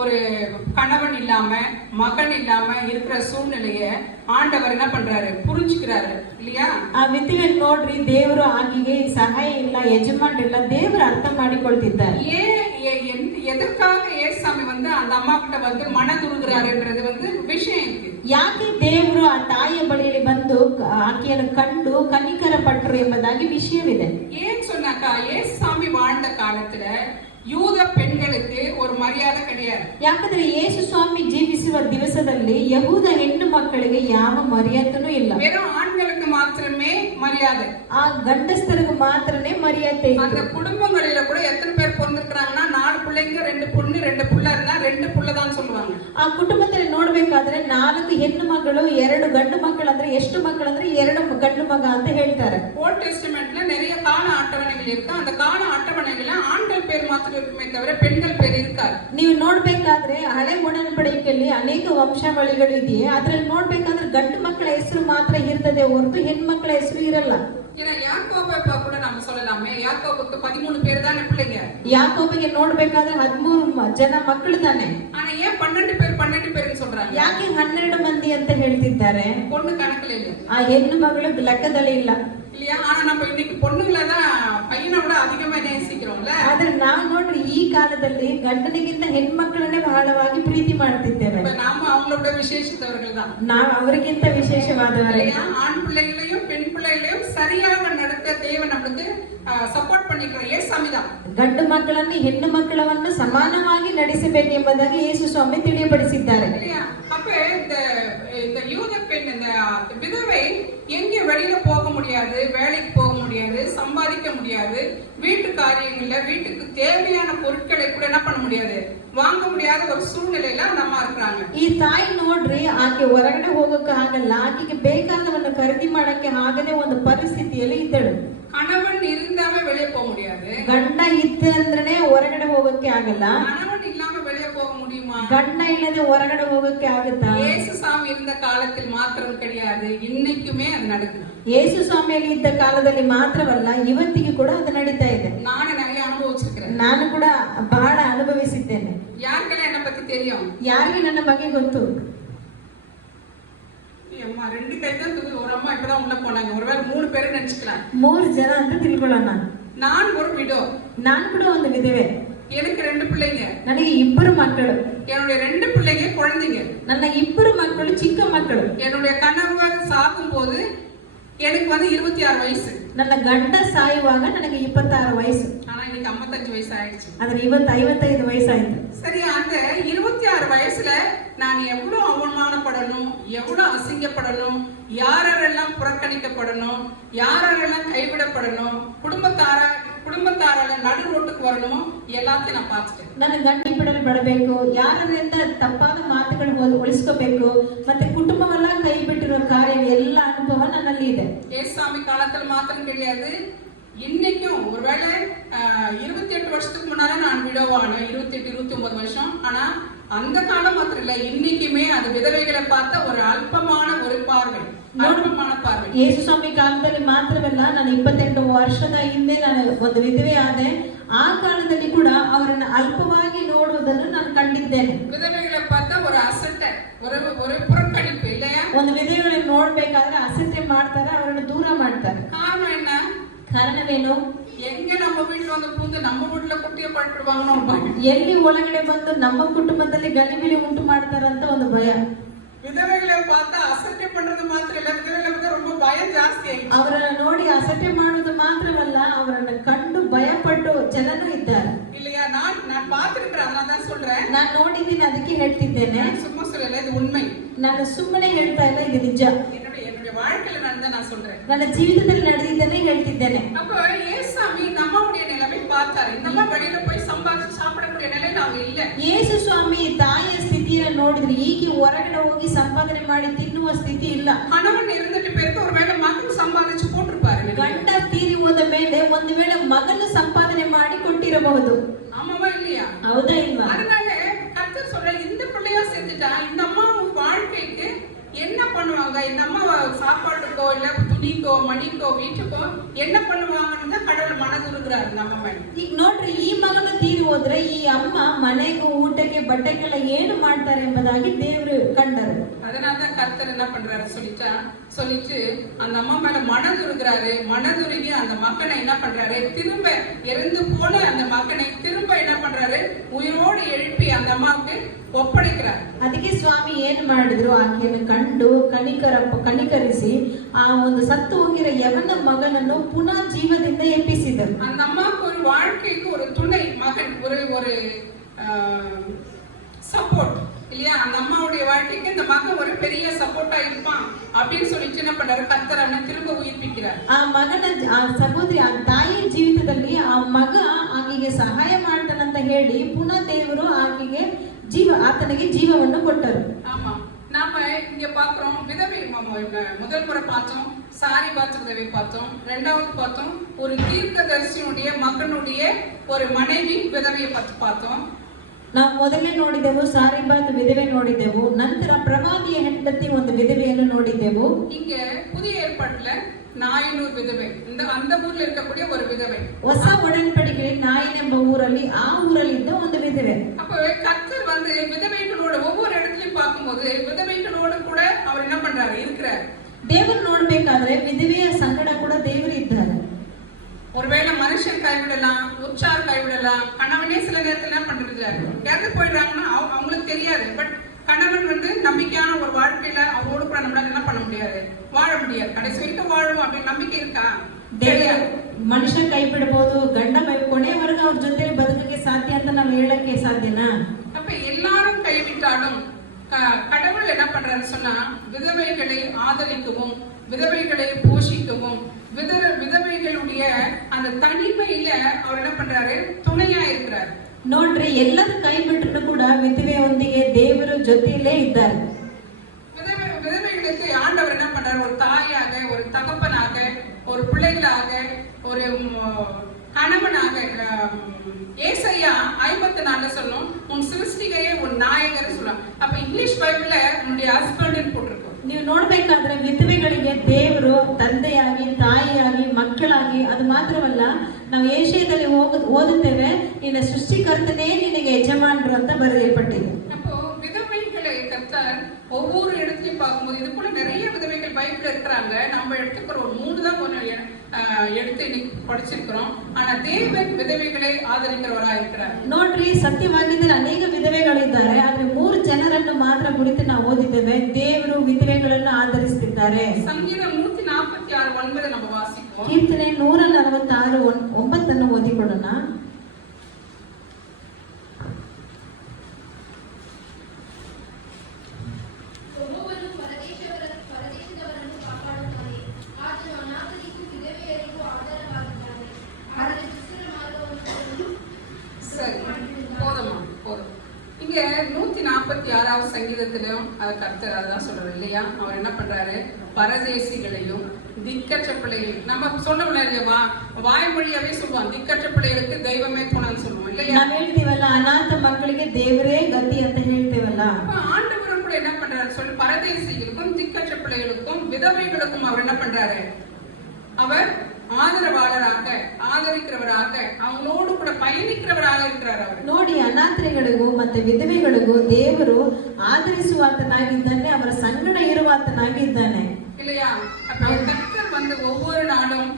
ஒரு கணவன் இல்லாம மகன் இல்லாம இருக்கிற சூழ்நிலைய ஆண்டவர் என்ன பண்றாரு, புரிஞ்சுக்கிறாரு இல்லையா? ಆ ವಿಧವೆ ನೋಡ್ರಿ, ದೇವರು ಆಕೆಗೆ ಸಹಾಯ ಇಲ್ಲ, ಯಜಮಾನ್ ಇಲ್ಲ, ದೇವರು ಅರ್ಥ ಮಾಡಿಕೊಳ್ತಿದ್ದಾರೆ. எதற்காக ஏசாமி வந்து அந்த அம்மா கிட்ட வந்து மனதுருகிறாருன்றது வந்து விஷயம் இருக்கு. ಯಾಕೆ ದೇವರು ಆ ತಾಯಿಯ ಬಳಿಯಲ್ಲಿ ಬಂದು ಆಕೆಯನ್ನು ಕಂಡು ಕನಿಕರ ಪಟ್ಟರು ಎಂಬುದಾಗಿ ವಿಷಯವಿದೆ. ஏன் சொன்னாக்கா, ஏசாமி வாழ்ந்த காலத்துல யூத பெண்களுக்கு ஒரு மரியாதை கிடையாது. ಯಾಕಂದ್ರೆ ಯೇಸು ಸ್ವಾಮಿ ಜೀವಿಸುವ ದಿವಸದಲ್ಲಿ ಯಹೂದ ಹೆಣ್ಣು ಮಕ್ಕಳಿಗೆ ಯಾವ ಮರ್ಯಾದೆನೂ ಇಲ್ಲ. வெறும் ஆண்களுக்கு மாத்திரமே மரியாதை. ಆ ಗಂಡಸ್ತರಿಗೆ ಮಾತ್ರನೇ ಮರ್ಯಾದೆ ಇತ್ತು. அந்த குடும்பங்களில கூட எத்தனை பேர் பொறுத்திருக்காங்கன்னா, 4 பிள்ளைங்க 2 பொண்ணு 2 புள்ள இருந்தா 2 புள்ள தான் சொல்லுவாங்க. ಆ ಕುಟುಂಬದಲ್ಲಿ ನೋಡ್ಬೇಕಾದ್ರೆ 4 ಹೆಣ್ಣು ಮಕ್ಕಳು 2 ಗಂಡು ಮಕ್ಕಳು ಅಂದ್ರೆ ಎಷ್ಟು ಮಕ್ಕಳು ಅಂದ್ರೆ 2 ಗಂಡು ಮಗ ಅಂತ ಹೇಳ್ತಾರೆ. ஓல்ட் டெஸ்டமெண்ட்ல நிறைய கால அட்டவணைகள் இருக்கு. அந்த கால அட்டவணைகள்ல ஆண்கள் பேர் மாத்திரம் இருக்குமே தவிர பெண்கள் பேர் இருக்காது. ನೀವು ನೋಡ್ಬೇಕಾದ್ರೆ ಹಳೆ ಒಡன்பಡಿಕೆಯಲ್ಲಿ ಅನೇಕ ವಂಶಾವಳಿಗಳು ಇದೆಯೇ, ಅದ್ರಲ್ಲಿ ನೋಡ್ಬೇಕಾದ್ರೆ ಗಂಡು ಮಕ್ಕಳ ಹೆಸರು ಮಾತ್ರ ಇರ್ತದೆ ಹೊರತು ಹೆಣ್ಮಕ್ಳ ಹೆಸರು ಇರಲ್ಲ. ஏன்னா யாக்கோபை கூட நம்ம சொல்லலாமே, யாக்கோபுக்கு 13 பேர் தானே பிள்ளைங்க. ಯಾಕೋಬಿಗೆ ನೋಡ್ಬೇಕಾದ್ರೆ 13 ಜನ ಮಕ್ಕಳು ತಾನೆ. ஆனா ஏன் 12 பேர்னு சொல்றாங்க? ಯಾಕೆ 12 ಮಂದಿ ಅಂತ ಹೇಳ್ತಿದ್ದಾರೆ? பொண்ணு கணக்குல இல்ல, ಆ ಹೆಣ್ಣು ಮಗಳು ಲೆಕ್ಕದಲ್ಲಿ ಇಲ್ಲ இல்லையா? ஆனா நம்ம இன்னைக்கு பொண்ணுங்களை தான் பையனை விட அதிகமா நேசிக்கிறோம்ல. ಆದ್ರೆ ನಾವು ನೋಡ್ರಿ ಈ ಕಾಲದಲ್ಲಿ ಗಂಡನಿಗಿಂತ ಹೆಣ್ಮಕ್ಳನ್ನೇ ಬಹಳವಾಗಿ ಪ್ರೀತಿ ಮಾಡ್ತಿದ್ದೇವೆ. நாம அவங்களோட விசேஷத்தவர்கள் தான். ನಾವು ಅವರಿಗಿಂತ ವಿಶೇಷವಾದವರೇ. ஆண் பிள்ளைகளையும் பெண் பிள்ளைகளையும் சரியாக நடத்த தேவன் நம்மளுக்கு ಸಪೋರ್ಟ್ பண்ணிக்கிற ஏசாமி தான். ಗಂಡು ಮಕ್ಕಳನ್ನು ಹೆಣ್ಣು ಮಕ್ಕಳನ್ನು ಸಮಾನವಾಗಿ ನಡೆಸಬೇಕು ಎಂಬುದಾಗಿ ಯೇಸು ಸ್ವಾಮಿ ತಿಳಿಯಪಡಿಸಿದ್ದಾರೆ. அப்ப இந்த யூத பெண், இந்த விதவை எங்க வெளியில போக முடியாது, வேலைக்கு போக முடியாது, சம்பாதிக்க முடியாது, வீட்டு காரியங்கள்ல வீட்டுக்கு தேவையான பொருட்களை கூட என்ன பண்ண முடியாது, வாங்க முடியாத ஒரு சூழ்நிலையில அந்த அம்மா இருக்கிறாங்க. ಈ ತಾಯಿ ನೋಡ್ರಿ, ಆಕೆ ಹೊರಗಡೆ ಹೋಗಕ್ಕೆ ಆಗಲ್ಲ, ಆಕೆಗೆ ಬೇಕಾದವನ್ನ ಖರೀದಿ ಮಾಡಕ್ಕೆ ಆಗದೆ ಒಂದು ಪರಿಸ್ಥಿತಿಯಲ್ಲಿ ಇದ್ದಳು. கணவன் இருந்தாம வெளியே போக முடியாது, ಗಂಡ ಇದ್ದ ಅಂದ್ರೆ ಹೊರಗಡೆ ಹೋಗಕ್ಕೆ ಆಗಲ್ಲ. கணவன் இல்லாம வெளியே போக முடியுமா? ಗಂಡ ಇಲ್ಲದೆ ಹೊರಗಡೆ ಹೋಗಕ್ಕೆ ಆಗುತ್ತಾ? இயேசு சாமி இருந்த காலத்தில் மாத்திரம் கிடையாது, இன்னைக்குமே அது நடக்குது. ಯೇಸು ಸ್ವಾಮಿಯಲ್ಲಿ ಇದ್ದ ಕಾಲದಲ್ಲಿ ಮಾತ್ರವಲ್ಲ, ಇವತ್ತಿಗೆ ಕೂಡ ಅದು ನಡೀತಾ ಇದೆ. ನಾನು நிறைய அனுபவிச்சிருக்கிறேன். ನಾನು ಕೂಡ ಬಹಳ ಅನುಭವಿಸಿದ್ದೇನೆ. யாருக்கெல்லாம் என்ன பத்தி தெரியும்? ಯಾರಿಗೆ ನನ್ನ ಬಗ್ಗೆ ಗೊತ್ತು? அம்மா 2 கை தான் தூக்கி, ஒரு அம்மா இப்பதான் உள்ள போனாங்க. ஒருவேளை 3 பேரும் நினைச்சுக்கலாம். 3 ಜನ ಅಂತ ತಿಳ್ಕೊಳ್ಳೋಣ. நான் ஒரு விடோ. ನಾನು ಕೂಡ ಒಂದು ವಿಧವೆ. எனக்கு 2 பிள்ளைங்க. ನನಗೆ 2 ಮಕ್ಕಳು. என்னுடைய 2 பிள்ளைங்க குழந்தைங்க. ನನ್ನ 2 ಮಕ್ಕಳು ಚಿಕ್ಕ ಮಕ್ಕಳು. என்னுடைய கணவர் சாகும் போது எனக்கு வந்து 26 வயசு. ನನ್ನ ಗಂಡ ಸಾಯುವಾಗ ನನಗೆ 26 ವಯಸ್ಸು. ஆனா இன்னைக்கு 55 வயசு ஆயிடுச்சு. ಆದ್ರೆ ಇವತ್ತು 55 ವಯಸ್ಸಾಯ್ತು. சரி, அந்த 26 வயசுல நான் எவ்வளவு அவமானப்படணும், எவ்வளவு அசிங்கப்படணும், யாரெல்லாம் புறக்கணிக்கப்படணும், யாரெல்லாம் கைவிடப்படணும், குடும்பத்தாரால நடு ரோட்டுக்கு வரணும், எல்லாத்தையும் நான் பார்த்துட்டேன். ನನ್ನ ಗಂಡ ಬಿಡಲು ಬಿಡಬೇಕು, ಯಾರಿಂದ ತಪ್ಪಾದ ಮಾತುಗಳು ಉಳಿಸ್ಕೋಬೇಕು, ಮತ್ತೆ ಕುಟುಂಬವೆಲ್ಲ ಕೈ ಬಿಟ್ಟಿರೋ ಕಾರ್ಯ ಎಲ್ಲ ಅನುಭವ ನನ್ನಲ್ಲಿ ಇದೆ. ஏசாமி காலத்துல மாத்திரம் கிடையாது, இன்னைக்கும். ஒருவேளை 28 வருஷத்துக்கு முன்னால நான் விடவான 28-29 வருஷம். ஆனா அந்த காலம் மாத்திரம் இல்ல, இன்னைக்குமே அது விதவைகளை பார்த்த ஒரு அல்பமான ஒரு பார்வை, ಅಲ್ಪಮಾನ ಪಾರ್ವೆ. ಯೇಸು ಸ್ವಾಮಿ ಕಾಲದಲ್ಲಿ ಮಾತ್ರವಲ್ಲ, ನಾನು 28 ವರ್ಷದ ಹಿಂದೆ ನಾನು ಒಂದು ವಿಧವೆ ಆದೆ. ಆ ಕಾಲದಲ್ಲಿ ಕೂಡ ಅವರನ್ನು ಅಲ್ಪವಾಗಿ ನೋಡುವುದನ್ನು ನಾನು ಕಂಡಿದ್ದೇನೆ. ವಿಧವೆಗಳ பார்த்த ஒரு அசட்டை, ஒரு புறக்கணிப்பு இல்லையா? ಒಂದು ವಿಧವೆಗಳನ್ನು ನೋಡ್ಬೇಕಾದ್ರೆ ಅಸಟ್ಟೆ ಮಾಡ್ತಾರೆ, ಅವರನ್ನು ದೂರ ಮಾಡ್ತಾರೆ. ಕಾರಣ என்ன? ಕಾರಣವೇನು? எங்க நம்ம வீட்டுல வந்து பூந்து நம்ம வீட்டுல குட்டிய ಪಟ್ಟಿರುವಾಂಗನೋ ಭಯ. ಎಲ್ಲಿ ಒಳಗಡೆ ಬಂದು ನಮ್ಮ ಕುಟುಂಬದಲ್ಲಿ ಗಲಿಬಿಲಿ ಉಂಟು ಮಾಡ್ತಾರಂತ ಒಂದು ಭಯ. ವಿಧವೆகளை பார்த்தா ಅಸಟ್ಟೆ பண்றது ಮಾತ್ರ ಇಲ್ಲ, ವಿಧವೆಗಳ ಬಗ್ಗೆ ரொம்ப பயம் ಜಾಸ್ತಿ ಆಗಿದೆ. ಅವರನ್ನ ನೋಡಿ ಅಸಟ್ಟೆ ಮಾಡೋದು ಮಾತ್ರವಲ್ಲ, ಅವರನ್ನ ಕಂಡು ಭಯಪಟ್ಟು ಜನನೂ ಇದ್ದಾರೆ. இல்லையா? நான் பார்த்திருக்கிறேன், அதனால தான் சொல்றேன். ನಾನು ನೋಡಿದ್ದೀನಿ, ಅದಕ್ಕೆ ಹೇಳ್ತಿದ್ದೇನೆ. சும்மா சொல்லல, இது உண்மை. ನಾನು ಸುಮ್ಮನೆ ಹೇಳ್ತಾ ಇಲ್ಲ, ಇದು ನಿಜ. என்னுடைய வாழ்க்கையில நடந்தத நான் சொல்றேன். ನನ್ನ ಜೀವಿತದಲ್ಲಿ ನಡೆದಿದ್ದನ್ನೇ ಹೇಳ್ತಿದ್ದೇನೆ. அப்ப ஏசாமி நம்மளுடைய நிலைமை பார்த்தாரு. இந்த மாதிரி வெளியில போய் சம்பாதிச்சு சாப்பிடக்கூடிய நிலையில அவங்க இல்ல. ಯೇಸು ಸ್ವಾಮಿ ತಾಯಿಯ ಸ್ಥಿತಿಯನ್ನು ನೋಡಿದ್ರೆ ಈಗ ಹೊರಗಡೆ ಹೋಗಿ ಸಂಪಾದನೆ ಮಾಡಿ ತಿನ್ನುವ ಸ್ಥಿತಿ ಇಲ್ಲ. கணவன் இருந்துட்டு பேருக்கு ஒருவேளை மகன் சம்பாதிச்சு போட்டிருப்பாரு. ಗಂಡ ತೀರಿ ಹೋದ ಮೇಲೆ ಒಂದು ವೇಳೆ ಮಗನು ಸಂಪಾದನೆ ಮಾಡಿ ಕೊಟ್ಟಿರಬಹುದು. ஆமாவா இல்லையா? ಹೌದಾ ಇಲ್ವಾ? அதனால கர்த்தர் சொல்ற இந்த பிள்ளையா செஞ்சுட்டா இந்த அம்மா வாழ்க்கைக்கு என்ன பண்ணுவாங்க, இந்த அம்மா சாப்பாட்டுக்கோ இல்ல துணிக்கோ மணிக்கோ வீட்டுக்கோ என்ன பண்ணுவாங்கன்னு தான் கடவுள் மனதுருகிறாரு நம்ம மேல. ಈಗ ನೋಡ್ರಿ, ಈ ಮಗನು ತೀರಿ ಹೋದ್ರೆ ಈ ಅಮ್ಮ ಮನೆಗೂ ಊಟಕ್ಕೆ ಬಟ್ಟೆಗೆಲ್ಲ ಏನು ಮಾಡ್ತಾರೆ ಎಂಬುದಾಗಿ ದೇವರು ಕಂಡರು. அதனாலதான் கர்த்தர் என்ன பண்றாரு சொல்லிட்டு அந்த அம்மா மேல மனதுருகிறாரு. மனதுருகி அந்த மகனை என்ன பண்றாரு, திரும்ப இறந்து போன அந்த மகனை திரும்ப என்ன பண்றாரு, உயிரோடு எழுப்பி அந்த அம்மாவுக்கு ಒಪ್ಪಡಿಕ್ರಾರ. ಅದಕ್ಕೆ ಸ್ವಾಮಿ ಏನ್ ಮಾಡಿದ್ರು, ಆಕೆಯನ್ನು ಕಂಡು ಕನಿಕರಿಸಿ ಆ ಒಂದು ಸತ್ತು ಹೋಗಿರೋ ಯವನ ಮಗನನ್ನು ಪುನಃ ಜೀವದಿಂದ ಎಬ್ಬಿಸಿದರು. அந்த அம்மாவுக்கு ஒரு வாழ்க்கைக்கு ஒரு துணை மகன், ஒரு சப்போர்ட் இல்லையா? அந்த அம்மாவுடைய வாழ்க்கைக்கு இந்த மகன் ஒரு பெரிய சப்போர்ட்டா இருப்பான் அப்படின்னு சொல்லிட்டு என்ன பண்றாரு, கர்த்தர் அவனை திரும்ப உயிர்ப்பிக்கிறார். ಆ ಮಗನ ಆ ಸಹೋದರಿ ಆ ತಾಯಿಯ ಜೀವಿತದಲ್ಲಿ ಆ ಮಗ ಆಕೆಗೆ ಸಹಾಯ ಮಾಡ್ತಾನಂತ ಹೇಳಿ ಪುನಃ ದೇವರು ಆಕೆಗೆ ಆತನಿಗೆ ಜೀವವನ್ನು ಕೊಟ್ಟರು. ஆமா, நாம இங்க பாக்குறோம் விதவை. முதல் முறை பார்த்தோம் சாரிபாத் விதவை பார்த்தோம். ரெண்டாவது பார்த்தோம் ஒரு தீர்க்கதரிசியுடைய மகனுடைய ஒரு மனைவி விதவையை பத்தி பார்த்தோம். ನಾವು ಮೊದಲೇ ನೋಡಿದೆವು ಸಾರಿಬಾತ್ ವಿಧವೆ ನೋಡಿದೆವು. ನಂತರ ಪ್ರವಾದಿಯ ಹೆಂಡತಿ ಒಂದು ವಿಧವೆಯನ್ನು ನೋಡಿದೆವು. இங்க புதிய ஏற்பாட்டுல நாயனூர் விதவை, அந்த ஊர்ல இருக்கக்கூடிய ஒரு விதவை. ಹೊಸ ಒಡன்பಡಿಕೆ ನಾಯನ್ ಎಂಬ ಊರಲ್ಲಿ ಆ ಊರಲ್ಲಿದ್ದ ಒಂದು ವಿಧವೆ. அப்ப கர்த்தர் வந்து விதவைகளோட ஒவ்வொரு இடத்துலயும் பார்க்கும்போது விதவைகளோட கூட அவர் என்ன பண்றாரு, இருக்கிறார். ದೇವರು ನೋಡ್ಬೇಕಾದ್ರೆ ವಿಧವೆಯ ಸಂಗಡ ಕೂಡ ದೇವರು ಇದ್ದಾರೆ. ஒருவேளை மனுஷன் கைவிடலாம், உற்சார் கைவிடலாம், கணவனே சில நேரத்தில் என்ன பண்றது இறந்து போயிடுறாங்கன்னா அவங்களுக்கு தெரியாது. பட் கணவன் வந்து நம்பிக்கையான ஒரு வாழ்க்கையில அவரோடு கூட நம்மளால என்ன பண்ண முடியாது, வாழ முடியாது. கடைசி வரைக்கும் வாழும் அப்படின்னு நம்பிக்கை இருக்கா? தெரியாது. ಮನುಷ್ಯ ಕೈ ಬಿಡಬಹುದು, ಗಂಡ ಕೊನೆಯವರೆಗೂ ಅವ್ರ ಜೊತೆ ಬದುಕಕ್ಕೆ ಸಾಧ್ಯ ಅಂತ ನಾವು ಹೇಳಕ್ಕೆ ಸಾಧ್ಯನಾ? அப்ப எல்லாரும் கைவிட்டாலும் கடவுள் என்ன பண்றாரு சொன்னா, விதவைகளை ஆதரிக்கவும் விதவைகளை போஷிக்கவும் விதவைகளுடைய அந்த தனிமையில அவர் என்ன பண்றாரு, துணையா இருக்கிறார். ನೋಡ್ರಿ, ಎಲ್ಲರೂ ಕೈ ಬಿಟ್ಟರು ಕೂಡ ವಿಧವೆಯೊಂದಿಗೆ ದೇವರು ಜೊತೆಯಲ್ಲೇ ಇದ್ದಾರೆ. விதவைகளுக்கு ஆண்டவர் என்ன பண்றாரு, ஒரு தாயாக, ஒரு தகப்பனாக, ஒரு பிள்ளைகளாக, ஒரு கணவனாக. ஏசாயா 54 சொல்லும், உன் சிருஷ்டிகையே உன் நாயகர் சொல்லலாம். அப்ப இங்கிலீஷ் பைபிள்ல உன்னுடைய ஹஸ்பண்ட் போட்டிருக்கோம். ನೀವು ನೋಡ್ಬೇಕಾದ್ರೆ ವಿಧವೆಗಳಿಗೆ ದೇವರು ತಂದೆಯಾಗಿ, ತಾಯಿಯಾಗಿ, ಮಕ್ಕಳಾಗಿ, ಅದು ಮಾತ್ರವಲ್ಲ ನಾವು ಏಷ್ಯಾದಲ್ಲಿ ಓದುತ್ತೇವೆ, ನಿನ್ನ ಸೃಷ್ಟಿಕರ್ತನೇ ನಿನಗೆ ಯಜಮಾನರು ಅಂತ ಬರೆಯಲ್ಪಟ್ಟಿದೆ. அப்போ விதவைகளை கர்த்தர் ஒவ்வொரு இடத்துலயும் பார்க்கும்போது, இது போல நிறைய விதவைகள் பைபிள்ல இருக்கிறாங்க. நம்ம எடுத்துக்கிற ஒரு 3 தான் எடுத்து இன்னைக்கு படிச்சிருக்கிறோம். ஆனா தேவன் விதவைகளை ஆதரிக்கிறவராக இருக்கிறார். ನೋಡ್ರಿ, ಸತ್ಯವಾಗಿದ್ದರೆ ಅನೇಕ ವಿಧವೆಗಳಿದ್ದಾರೆ, ಆದ್ರೆ 3 ಜನರನ್ನು ಮಾತ್ರ ಕುರಿತು ನಾವು ಓದಿದ್ದೇವೆ. ದೇವರು ವಿಧವೆಗಳನ್ನು ಆಧರಿಸುತ್ತಿದ್ದಾರೆ. ಸಂಗೀತ 146:9 நம்ம வாசிப்போம். ಕೀರ್ತನೆ 146:9 ಓದಿಕೊಳ್ಳೋಣ. இங்க 146வது சங்கீதத்திலும் அது கர்த்தர் அதான் சொல்றாரு இல்லையா? அவர் என்ன பண்றாரு, பரதேசிகளையும் திக்கற்ற பிள்ளைகள், நம்ம சொல்லவில்லை இல்லையா, வாய்மொழியாவே சொல்லுவான், திக்கற்ற பிள்ளைகளுக்கு தெய்வமே துணைன்னு சொல்லுவோம் இல்லையா? ನಾವು ಹೇಳ್ತೀವಲ್ಲ, ಅನಾಥ ಮಕ್ಕಳಿಗೆ ದೇವರೇ ಗತಿ ಅಂತ ಹೇಳ್ತೇವಲ್ಲ. ஆண்டவரும் கூட என்ன பண்றாரு சொல்லி, பரதேசிகளுக்கும் திக்கற்ற பிள்ளைகளுக்கும் விதவைகளுக்கும் அவர் என்ன பண்றாரு, அவர் ಆದರವಾಳರಾಗ, ಆದರಿக்கிறವರಾಗ, ಅವನೋಡು ಕೂಡ பயணிக்கிறவராக இருக்கிறார். அவர் ನೋಡಿ, ಅನಾಥರಿಗಳಿಗೂ ಮತ್ತೆ ವಿಧವೆಗಳಿಗೂ ದೇವರು ಆದರಿಸುವಾತನಾಗಿದ್ದಾನೆ, ಅವರ ಸಂಗಡ ಇರುವಾತನಾಗಿದ್ದಾನೆ இல்லையா? அப்ப கர்த்தர் வந்து ஒவ்வொரு நாளும்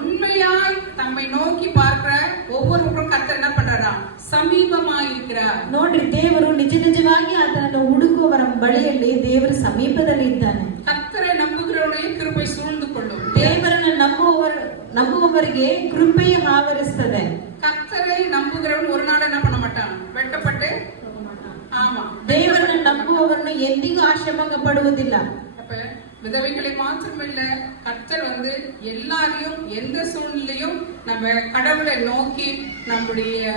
உண்மையாய் தம்மை நோக்கி பார்க்கிற ஒவ்வொருவரும் கர்த்தர் என்ன பண்றாரா, ಸಮೀಪமாய் இருக்கிறார். ನೋಡ್ರಿ, ದೇವರು ನಿಜ ನಿಜವಾಗಿ ಆತನನ್ನು ಹುಡುಕುವವರ ಬಳಿಯಲ್ಲಿ ದೇವರು ಸಮೀಪದಲ್ಲಿ ಇದ್ದಾನೆ. கர்த்தரை நம்புகிறவர்களையும் கிருபை சூழ்ந்து கொள்ளும். ದೇವರನ್ನು ನಂಬುವವರಿಗೆ ಕೃಪೆಯು ಆವರಿಸುತ್ತದೆ. கர்த்தரை நம்புகிறவன் ஒரு நாள் என்ன பண்ண மாட்டான், வெட்கப்பட்டு. ஆமா, ದೇವರನ್ನು ನಂಬುವವರನ್ನು ಎಂದಿಗೂ ಆಶ್ರಮ ಪಡುವುದಿಲ್ಲ. அப்ப விதவைகளை மாத்திரமில்ல, கர்த்தர் வந்து எல்லாரையும் எந்த சூழ்நிலையும் நம்ம கடவுளை நோக்கி நம்முடைய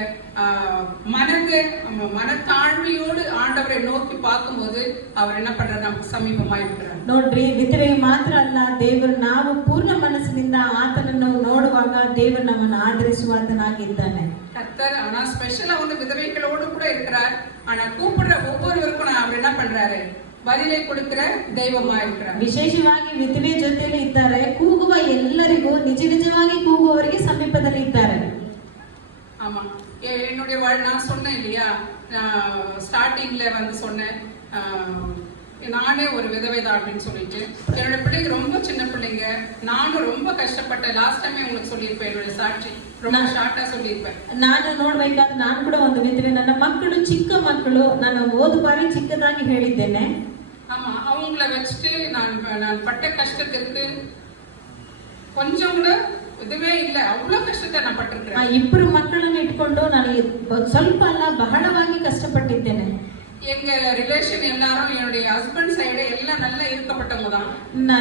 மனது மனத்தாழ்மையோடு ஆண்டவரை நோக்கி பார்க்கும்போது அவர் என்ன பண்றாரு, நமக்கு சமீபமா இருக்கிறார். ನೋಡ್ರಿ, ವಿಧವೆ ಮಾತ್ರ ಅಲ್ಲ, ದೇವರು ನಾವು ಪೂರ್ಣ ಮನಸ್ಸಿನಿಂದ ಆತನನ್ನು ನೋಡುವಾಗ ದೇವರು ನಮ್ಮನ್ನು ಆಧರಿಸುವಾತನಾಗಿದ್ದಾನೆ. கர்த்தர் ஆனா ஸ்பெஷலா வந்து விதவைகளோடு கூட இருக்கிறார். ஆனா கூப்பிடுற ஒவ்வொருவருக்கும் அவர் என்ன பண்றாரு, ಬಲಿಲೆ ಕೊಡುಕ್ರ ದೈವಮಾಯಿಕ್ರ. ವಿಶೇಷವಾಗಿ ವಿಧವೆ ಜೊತೆಯಲ್ಲಿ ಇದ್ದಾರೆ, ಕೂಗುವ ಎಲ್ಲರಿಗೂ ನಿಜ ನಿಜವಾಗಿ ಕೂಗುವವರಿಗೆ ಸಮೀಪದಲ್ಲಿ ಇದ್ದಾರೆ. ஆமா, என்னுடைய நான் சொன்னேன் இல்லையா, ஸ்டார்டிங்ல வந்து சொன்னேன் நானே ஒரு விதவைதான் அப்படின்னு சொல்லிட்டு. என்னோட பிள்ளைங்க ரொம்ப சின்ன பிள்ளைங்க, நானும் ரொம்ப கஷ்டப்பட்டேன். லாஸ்ட் டைமே உங்களுக்கு சொல்லியிருப்பேன், என்னோட சாட்சி ரொம்ப ಶಾರ್ಟಾ சொல்லியிருப்பேன். ನಾನು ನೋಡ್ಬೇಕಾದ್ರೆ ನಾನು ಕೂಡ ಒಂದು ವಿಧವೆ, ನನ್ನ ಮಕ್ಕಳು ಚಿಕ್ಕ ಮಕ್ಕಳು, ನಾನು ಹೋದ ಬಾರಿ ಚಿಕ್ಕದಾಗಿ ಹೇಳಿದ್ದೇನೆ. ஆமா, அவங்கள வச்சுட்டு நான் பட்ட கஷ்டத்திற்கு கொஞ்சம் கூட இதுவே இல்ல, அவ்வளவு கஷ்டத்தை நான் பட்டிருக்கிறேன். ಇಬ್ಬರು ಮಕ್ಕಳನ್ನು ಇಟ್ಕೊಂಡು ನಾನು ಸ್ವಲ್ಪ ಅಲ್ಲ ಬಹಳವಾಗಿ ಕಷ್ಟಪಟ್ಟಿದ್ದೇನೆ. எங்க ரிலேஷன் எல்லாரும், என்னுடைய ஹஸ்பண்ட் சைடு எல்லாம் நல்லா இருக்கப்பட்டவங்க தான்.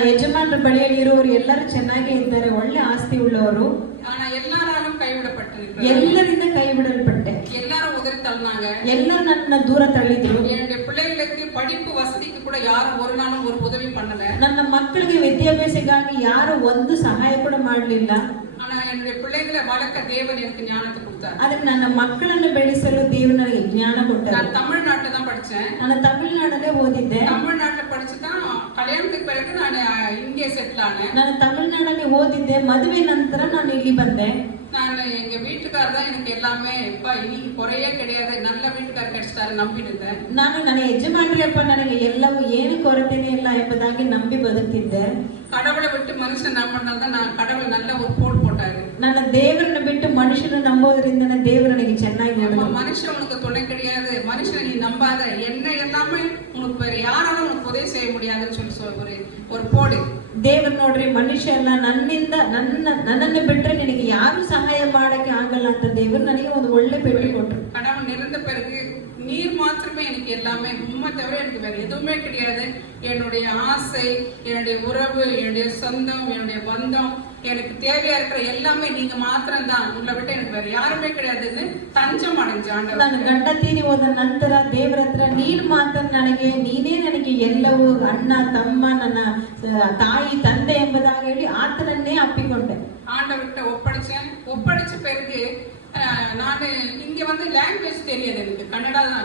ಯಜಮಾನರ ಬಳಿಯಲ್ಲಿ ಇರೋರು ಎಲ್ಲರೂ ಚೆನ್ನಾಗೇ ಇದ್ದಾರೆ, ಒಳ್ಳೆ ಆಸ್ತಿ ಉಳ್ಳವರು. ஆனா எல்லாராலும் கைவிடப்பட்டிருக்கிறேன். ಎಲ್ಲರಿಂದ ಕೈ ಬಿಡಲ್ಪಟ್ಟೆ. எல்லாரும் உதறி தள்ளினாங்க, ಎಲ್ಲರೂ ನನ್ನ ದೂರ ತಳ್ಳಿದ್ರು. என்னுடைய பிள்ளைகளுக்கு படிப்பு வசதிக்கு கூட யாரும் ஒரு நாளும் ஒரு உதவி பண்ணல. ನನ್ನ ಮಕ್ಕಳಿಗೆ ವಿದ್ಯಾಭ್ಯಾಸಕ್ಕಾಗಿ ಯಾರು ಒಂದು ಸಹಾಯ ಕೂಡ ಮಾಡಲಿಲ್ಲ. ஆனா என்னுடைய பிள்ளைகளை வளர்க்க தேவன் எனக்கு ஞானத்தை கொடுத்தார். ಆದ್ರೆ ನನ್ನ ಮಕ್ಕಳನ್ನು ಬೆಳೆಸಲು ದೇವರು ನನಗೆ ಜ್ಞಾನ ಕೊಟ್ಟರು. நான் தமிழ்நாட்டுல தான் படிச்சேன். ನಾನು ತಮಿಳುನಾಡಲ್ಲೇ ಓದಿದ್ದೆ. தமிழ்நாட்டுல படிச்சுதான் கல்யாணத்துக்கு பிறகு நான் இங்கே செட்டில் ஆனேன். ನಾನು ತಮಿಳುನಾಡಲ್ಲಿ ಓದಿದ್ದೆ, ಮದುವೆ ನಂತರ ನಾನು ಇಲ್ಲಿ ಬಂದೆ. நான் எங்க வீட்டுக்காரர் தான் எனக்கு எல்லாமே. இன்னைக்கு குறையே கிடையாது, நல்ல வீட்டுக்காரர் கிடைச்சிட்டாரு நம்பிட்டு இருந்தேன். ನಾನು ನನ್ನ ಯಜಮಾನ್ರಿಯಪ್ಪ ನನಗೆ ಎಲ್ಲವೂ ಏನು ಕೊರತೆನೇ ಇಲ್ಲ ಎಂಬುದಾಗಿ ನಂಬಿ ಬದುಕಿದ್ದೆ. கடவுளை விட்டு மனுஷன் நம்பினால தான் நான் கடவுள் நல்ல ஒரு போடு போட்டாரு. ನನ್ನ ದೇವರನ್ನು ಬಿಟ್ಟು ಮನುಷ್ಯನ ನಂಬೋದ್ರಿಂದ ದೇವರು ನನಗೆ ಚೆನ್ನಾಗಿ ನೋಡಿದ್ರು. மனுஷன் உனக்கு துணை கிடையாது, மனுஷனை நீ நம்பாத, என்ன எல்லாமே உனக்கு வேற யாராலும் உனக்கு உதவி செய்ய முடியாதுன்னு சொல்லி ஒரு போடு. ದೇವರು ನೋಡ್ರಿ, ಮನುಷ್ಯ ಅಲ್ಲ, ನನ್ನನ್ನು ಬಿಟ್ಟರೆ ನಿನಗೆ ಯಾರು ಸಹಾಯ ಮಾಡಕ್ಕೆ ಆಗಲ್ಲ ಅಂತ ದೇವರು ನನಗೆ ಒಂದು ಒಳ್ಳೆ ಪೆಟ್ಟು ಕೊಟ್ಟರು. கடவுள் நிறந்த பிறகு நீர் மாத்திரமே எனக்கு எல்லாமே, உண்மை தவிர எனக்கு வேற எதுவுமே கிடையாது. என்னுடைய ஆசை, என்னுடைய உறவு, என்னுடைய சொந்தம், என்னுடைய பந்தம், எனக்கு தேவையா இருக்கிற எல்லாமே நீங்க மாத்திரம் தான், உங்களை விட்டு எனக்கு வேற யாருமே கிடையாதுன்னு தஞ்சம் அடைஞ்சான். ನಾನು ಗಂಡ ತೀರಿ ಹೋದ ನಂತರ ದೇವರ ಹತ್ರ ನೀನೇ ನನಗೆ ಎಲ್ಲವೂ, ಅಣ್ಣ ತಮ್ಮ, ನನ್ನ ತಾಯಿ ತಂದೆ ಎಂಬುದಾಗಿ ಹೇಳಿ ಆತನನ್ನೇ ಅಪ್ಪಿಕೊಂಡೆ. ஆண்டவர்கிட்ட ஒப்படைச்ச பிறகு நான் இங்க வந்து லாங்குவேஜ் தெரியாது, எனக்கு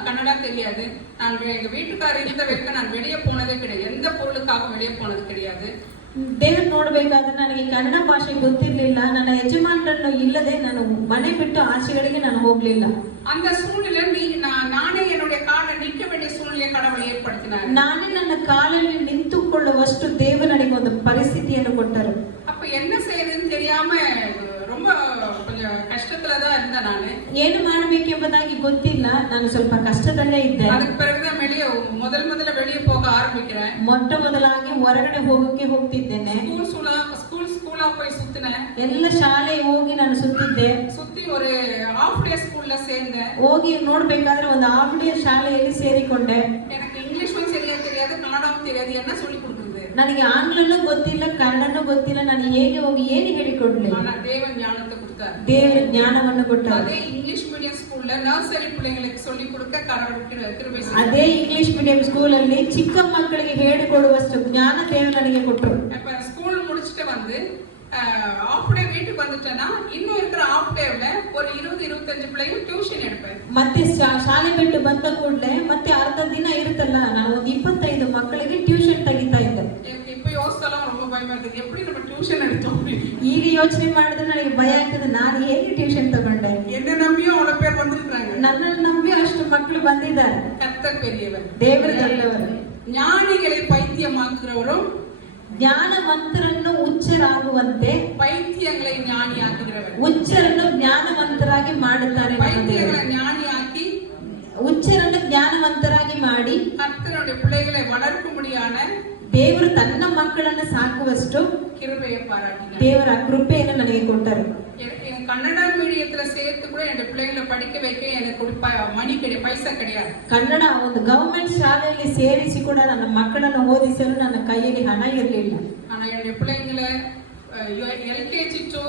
கன்னடா தெரியாது. நான் எங்க வீட்டுக்காரர் இருந்த வரைக்கும் நான் வெளியே போனதே கிடையாது, எந்த பொருளுக்காக வெளியே போனது கிடையாது. ದೇವ್ರ ನೋಡ್ಬೇಕಾದ್ರೆ ನನಗೆ ಕನ್ನಡ ಭಾಷೆ ಗೊತ್ತಿರ್ಲಿಲ್ಲ. ನನ್ನ ಯಜಮಾನರನ್ನು ಇಲ್ಲದೆ ನಾನು ಮನೆ ಬಿಟ್ಟು ಆಚೆಗಳಿಗೆ ನಾನು ಹೋಗ್ಲಿಲ್ಲ. அந்த சூழ்நிலை நானே என்னுடைய காலை நிற்க வேண்டிய சூழ்நிலையை கடவுள் ஏற்படுத்தினார். ನಾನೇ ನನ್ನ ಕಾಲಲ್ಲಿ ನಿಂತುಕೊಳ್ಳುವಷ್ಟು ದೇವರು ನನಗೆ ಒಂದು ಪರಿಸ್ಥಿತಿಯನ್ನು ಕೊಟ್ಟರು. அப்ப என்ன செய்யறதுன்னு தெரியாம ரொம்ப கொஞ்சம் கஷ்டத்துலதான் இருந்தேன். ನಾನು ಏನು ಮಾಡಬೇಕೆಂಬುದಾಗಿ ಗೊತ್ತಿಲ್ಲ, ನಾನು ಸ್ವಲ್ಪ ಕಷ್ಟದಲ್ಲೇ ಇದ್ದೆ. அதுக்கு பிறகுதான் முதல்ல வெளியே போக ஆரம்பிக்கிறேன். ಮೊದಲಾಗಿ ಹೊರಗಡೆ ಹೋಗ್ತಿದ್ದೇನೆ. ஸ்கூலா போய் சுத்தினேன். ಎಲ್ಲ ಶಾಲೆ ಹೋಗಿ ನಾನು ಸುತ್ತಿ ஒரு ஹாஃப் டே ஸ்கூல்ல சேர்ந்தேன். ಹೋಗಿ ನೋಡ್ಬೇಕಾದ್ರೆ ಒಂದು ಹಾಫ್ ಡೇ ಶಾಲೆಯಲ್ಲಿ ಸೇರಿಕೊಂಡೆ. எனக்கு இங்கிலீஷும் சரியா தெரியாது, கன்னடமும் தெரியாது, என்ன சொல்லி கொடுக்குறது? ನನಗೆ ಆಂಗ್ಲನೂ ಗೊತ್ತಿಲ್ಲ, ಕನ್ನಡನೂ ಗೊತ್ತಿಲ್ಲ, ನಾನು ಹೇಗೆ ಹೋಗಿ ಏನು ಹೇಳಿಕೊಡ್ಲಿ? ஆனா தேவன் ஞானத்தை கொடுத்தார். ದೇವರು ಜ್ಞಾನವನ್ನು ಕೊಟ್ಟರು. அதே இங்கிலீஷ் மீடியம் ஸ்கூல்ல நர்சரி பிள்ளைங்களுக்கு சொல்லி கொடுக்க கடவுள் கிருபை செய்தார். ಅದೇ ಇಂಗ್ಲಿಷ್ ಮೀಡಿಯಂ ಸ್ಕೂಲಲ್ಲಿ ಚಿಕ್ಕ ಮಕ್ಕಳಿಗೆ ಹೇಳಿಕೊಡುವಷ್ಟು ಜ್ಞಾನ ದೇವರು ನನಗೆ ಕೊಟ್ಟರು. இப்ப ஸ்கூல் முடிச்சிட்டு வந்து ஆஃப் டே வீட்டுக்கு வந்துட்டேன்னா இன்னும் இருக்கிற ஆஃப் டேவ்ல ஒரு 20-25 பிள்ளைங்க டியூஷன் எடுப்பேன். ಮತ್ತೆ ಶಾಲೆ ಬಿಟ್ಟು ಬಂದ ಕೂಡಲೇ ಮತ್ತೆ ಅರ್ಧ ದಿನ ಇರುತ್ತಲ್ಲ, ನಾನು ಒಂದು 25 ಮಕ್ಕಳಿಗೆ ಟ್ಯೂಷನ್ ತೆಗಿತಾ ಇದ್ದೆ. இப்ப யோசிச்சாலும் ரொம்ப பயமா இருக்குது, எப்படி நம்ம டியூஷன் எடுத்தோம்? ಈಗ ಯೋಚನೆ ಮಾಡಿದ್ರೆ ನನಗೆ ಭಯ ಆಗ್ತದೆ, ನಾನು ಹೇಗೆ ಟ್ಯೂಷನ್ ತಗೊಂಡೆ? என்ன நம்பியும் அவ்வளவு பேர் வந்திருக்காங்க, ನನ್ನನ್ನು ನಂಬಿ ಅಷ್ಟು ಮಕ್ಕಳು ಬಂದಿದ್ದಾರೆ. கர்த்தர் பெரியவர், ದೇವರು ದೊಡ್ಡವರು. ஞானிகளை பைத்தியமாக்குறவரும் ಜ್ಞಾನವಂತರನ್ನು ಹುಚ್ಚರಾಗುವಂತೆ பைத்தியங்களை ஞானியாக்குகிறவர். ಹುಚ್ಚರನ್ನು ಜ್ಞಾನವಂತರಾಗಿ ಮಾಡುತ್ತಾರೆ. பைத்தியங்களை ஞானியாக்கி ಹುಚ್ಚರನ್ನು ಜ್ಞಾನವಂತರಾಗಿ ಮಾಡಿ கர்த்தருடைய பிள்ளைகளை வளர்க்கும்படியான ದೇವರು ತನ್ನ ಮಕ್ಕಳನ್ನು ಸಾಕುವಷ್ಟು கிருபையை பாராட்டினார். ದೇವರ ಕೃಪೆಯನ್ನು ನನಗೆ ಕೊಟ್ಟರು. கன்னಡ மீடியத்துல சேர்த்து கூட என் பிள்ளைங்களை படிக்க வைக்க எனக்கு ஒரு மணி கிடையாது, பைசா கிடையாது. ಕನ್ನಡ ಒಂದು ಗವರ್ಮೆಂಟ್ ಶಾಲೆಯಲ್ಲಿ ಸೇರಿಸಿ ಕೂಡ ನನ್ನ ಮಕ್ಕಳನ್ನು ಓದಿಸಲು ನನ್ನ ಕೈಯಲ್ಲಿ ಹಣ ಇರಲಿಲ್ಲ. ஆனா என்னுடைய பிள்ளைங்களை எல்கேஜி டு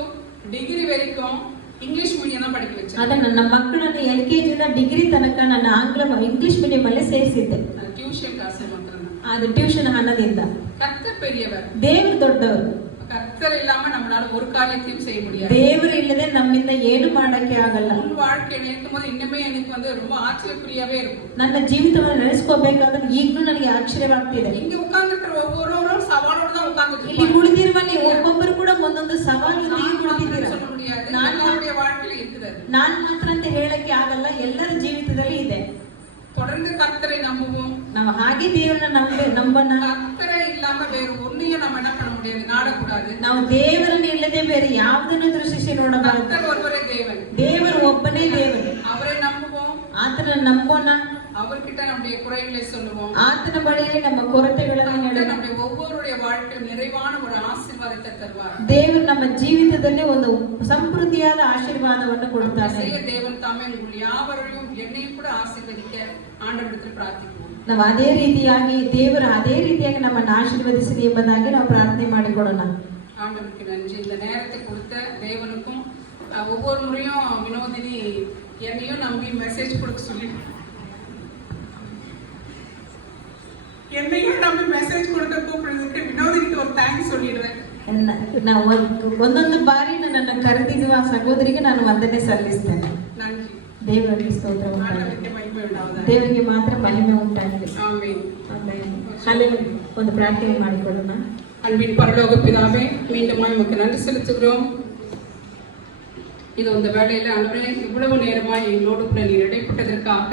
டிகிரி வரைக்கும் ಇಂಗ್ಲಿಷ್ ಮೀಡಿಯಂ படிக்க வச்சேன். ಆದ್ರೆ ನನ್ನ ಮಕ್ಕಳನ್ನು LKG ಇಂದ ಡಿಗ್ರಿ ತನಕ ನನ್ನ ಇಂಗ್ಲಿಷ್ ಮೀಡಿಯಂ ಅಲ್ಲಿ ಸೇರಿಸಿದ್ದೆ. ಟ್ಯೂಷನ್ ಕಾಸು ಮಾತ್ರ. ಅದು ಟ್ಯೂಷನ್ ಹಣದಿಂದ. கர்த்தர் பெரியவர், ದೇವರು ದೊಡ್ಡವರು. கர்த்தர் இல்லாம நம்மளால ஒரு காரியத்தையும் செய்ய முடியாது. ದೇವರು ಇಲ್ಲದೆ ನಮ್ಮಿಂದ ಏನು ಮಾಡಕ್ಕೆ ಆಗಲ್ಲ. உன் வாழ்க்கை நினைக்கும்போது இன்னுமே எனக்கு வந்து ரொம்ப ஆச்சரியக்குரியாவே இருக்கும். ನನ್ನ ಜೀವಿತವನ್ನು ನೆನೆಸ್ಕೋಬೇಕಾದ್ರೆ ಈಗಲೂ ನನಗೆ ಆಶ್ಚರ್ಯವಾಗ್ತಿದೆ. இங்க உட்கார்ந்துட்டு ஒவ்வொருவரும் சவாலோட தான் உட்கார்ந்துட்டு ಇಲ್ಲಿ ಕುಳಿತಿರುವ ನೀವು ಒಬ್ಬೊಬ್ಬರು ಕೂಡ ಒಂದೊಂದು ಸವಾಲು ಕುಳಿತಿದ್ದೀರಾ. சொல்ல முடியாது. நம்மளுடைய வாழ்க்கையில இருக்குது. ನಾನು ಮಾತ್ರ ಅಂತ ಹೇಳಕ್ಕೆ ಆಗಲ್ಲ, ಎಲ್ಲರ ಜೀವಿತದಲ್ಲಿ ಇದೆ. தொடர்ந்து கர்த்தரை நம்புவோம். ನಾವು ಹಾಗೆ ದೇವರನ್ನ ನಂಬನ. கர்த்தரை இல்லாம வேற ஒண்ணையும் நம்ம என்ன பண்ண முடியாது, நாடக்கூடாது. ನಾವು ದೇವರನ್ನ ಇಲ್ಲದೆ ಬೇರೆ ಯಾವುದನ್ನು ದೃಷ್ಟಿಸಿ ನೋಡಬಾರದು. கர்த்தர் ஒருவரே தேவன். ದೇವರು ಒಬ್ಬನೇ ದೇವರು. அவரை நம்புவோம். ಆತನ ನಂಬೋಣ. அவர்கிட்ட நம்முடைய குறைகளை சொல்லுவோம். ಆತನ ಬಳಿಯಲ್ಲಿ ನಮ್ಮ ಕೊರತೆಗಳನ್ನು ಹೇಳೋಣ. நம்முடைய ஒவ்வொருடைய வாழ்க்கையில் நிறைவான ஒரு ஆசீர்வாதத்தை தருவார். ದೇವರು ನಮ್ಮ ಜೀವಿತದಲ್ಲಿ ಒಂದು ಸಮೃದ್ಧಿಯಾದ ಆಶೀರ್ವಾದವನ್ನು ಕೊಡುತ್ತಾನೆ. தேவன் தாமே உங்கள் யாவரையும் என்னையும் கூட ஆசீர்வதிக்க ஆண்டவரிடத்தில் பிரார்த்திப்போம். ನಾವು ಅದೇ ರೀತಿಯಾಗಿ ನಮ್ಮನ್ನು ಆಶೀರ್ವದಿಸಲಿ ಎಂಬುದಾಗಿ ನಾವು ಪ್ರಾರ್ಥನೆ ಮಾಡಿಕೊಳ್ಳೋಣ. ஆண்டவருக்கு நன்றி. இந்த நேரத்தை கொடுத்த தேவனுக்கும் ஒவ்வொரு முறையும் வினோதினி என்னையும் நம்பி மெசேஜ் கொடுக்க சொல்லி என்னையும் நம்பி மெசேஜ் கொடுக்க கூப்பிடுறதுக்கு வினோதினிக்கு ஒரு தேங்க்ஸ் சொல்லிடுவேன். ನಾವು ಒಂದೊಂದು ಬಾರಿ ನನ್ನನ್ನು ಕರೆದಿರುವ ಸಹೋದರಿಗೆ ನಾನು ವಂದನೆ ಸಲ್ಲಿಸ್ತೇನೆ. நன்றி. ದೇವರಿಗೆ ಸ್ತೋತ್ರ. ஆண்டவருக்கு மகிமை உண்டாவதாக. ದೇವರಿಗೆ ಮಾತ್ರ ಮಹಿಮೆ ಉಂಟಾಗಲಿ. ஆமென். ಹಲ್ಲೆಲೂಯಾ. ಒಂದು ಪ್ರಾರ್ಥನೆ ಮಾಡಿಕೊಳ್ಳೋಣ. அன்பின் பரலோக பிதாவே, மீண்டும் உமக்கு நன்றி செலுத்துகிறோம். இது இந்த வேளையில ஆண்டவரே இவ்வளவு நேரமாய் எங்களோடு கூட நீர் இடைப்பட்டதற்காக,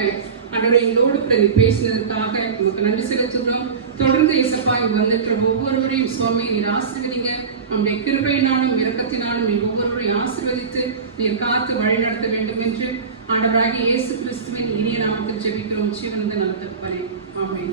ஆண்டவரே எங்களோடு கூட நீர் பேசினதற்காக உமக்கு நன்றி செலுத்துகிறோம். தொடர்ந்து இயேசப்பா வந்துட்டு ஒவ்வொருவரையும் சுவாமி நீர் ஆசீர்வதிங்க. நம்முடைய கிருபையினாலும் இரக்கத்தினாலும் நீர் ஒவ்வொருவரையும் ஆசீர்வதித்து நீர் காத்து வழி நடத்த வேண்டும் என்று ஆண்டவராகிய இயேசு கிறிஸ்துவின் இனிய நாமத்தில் ஜெபிக்கிறோம். ஜீவனந்த நல்ல தகப்பனே. ஆமென்.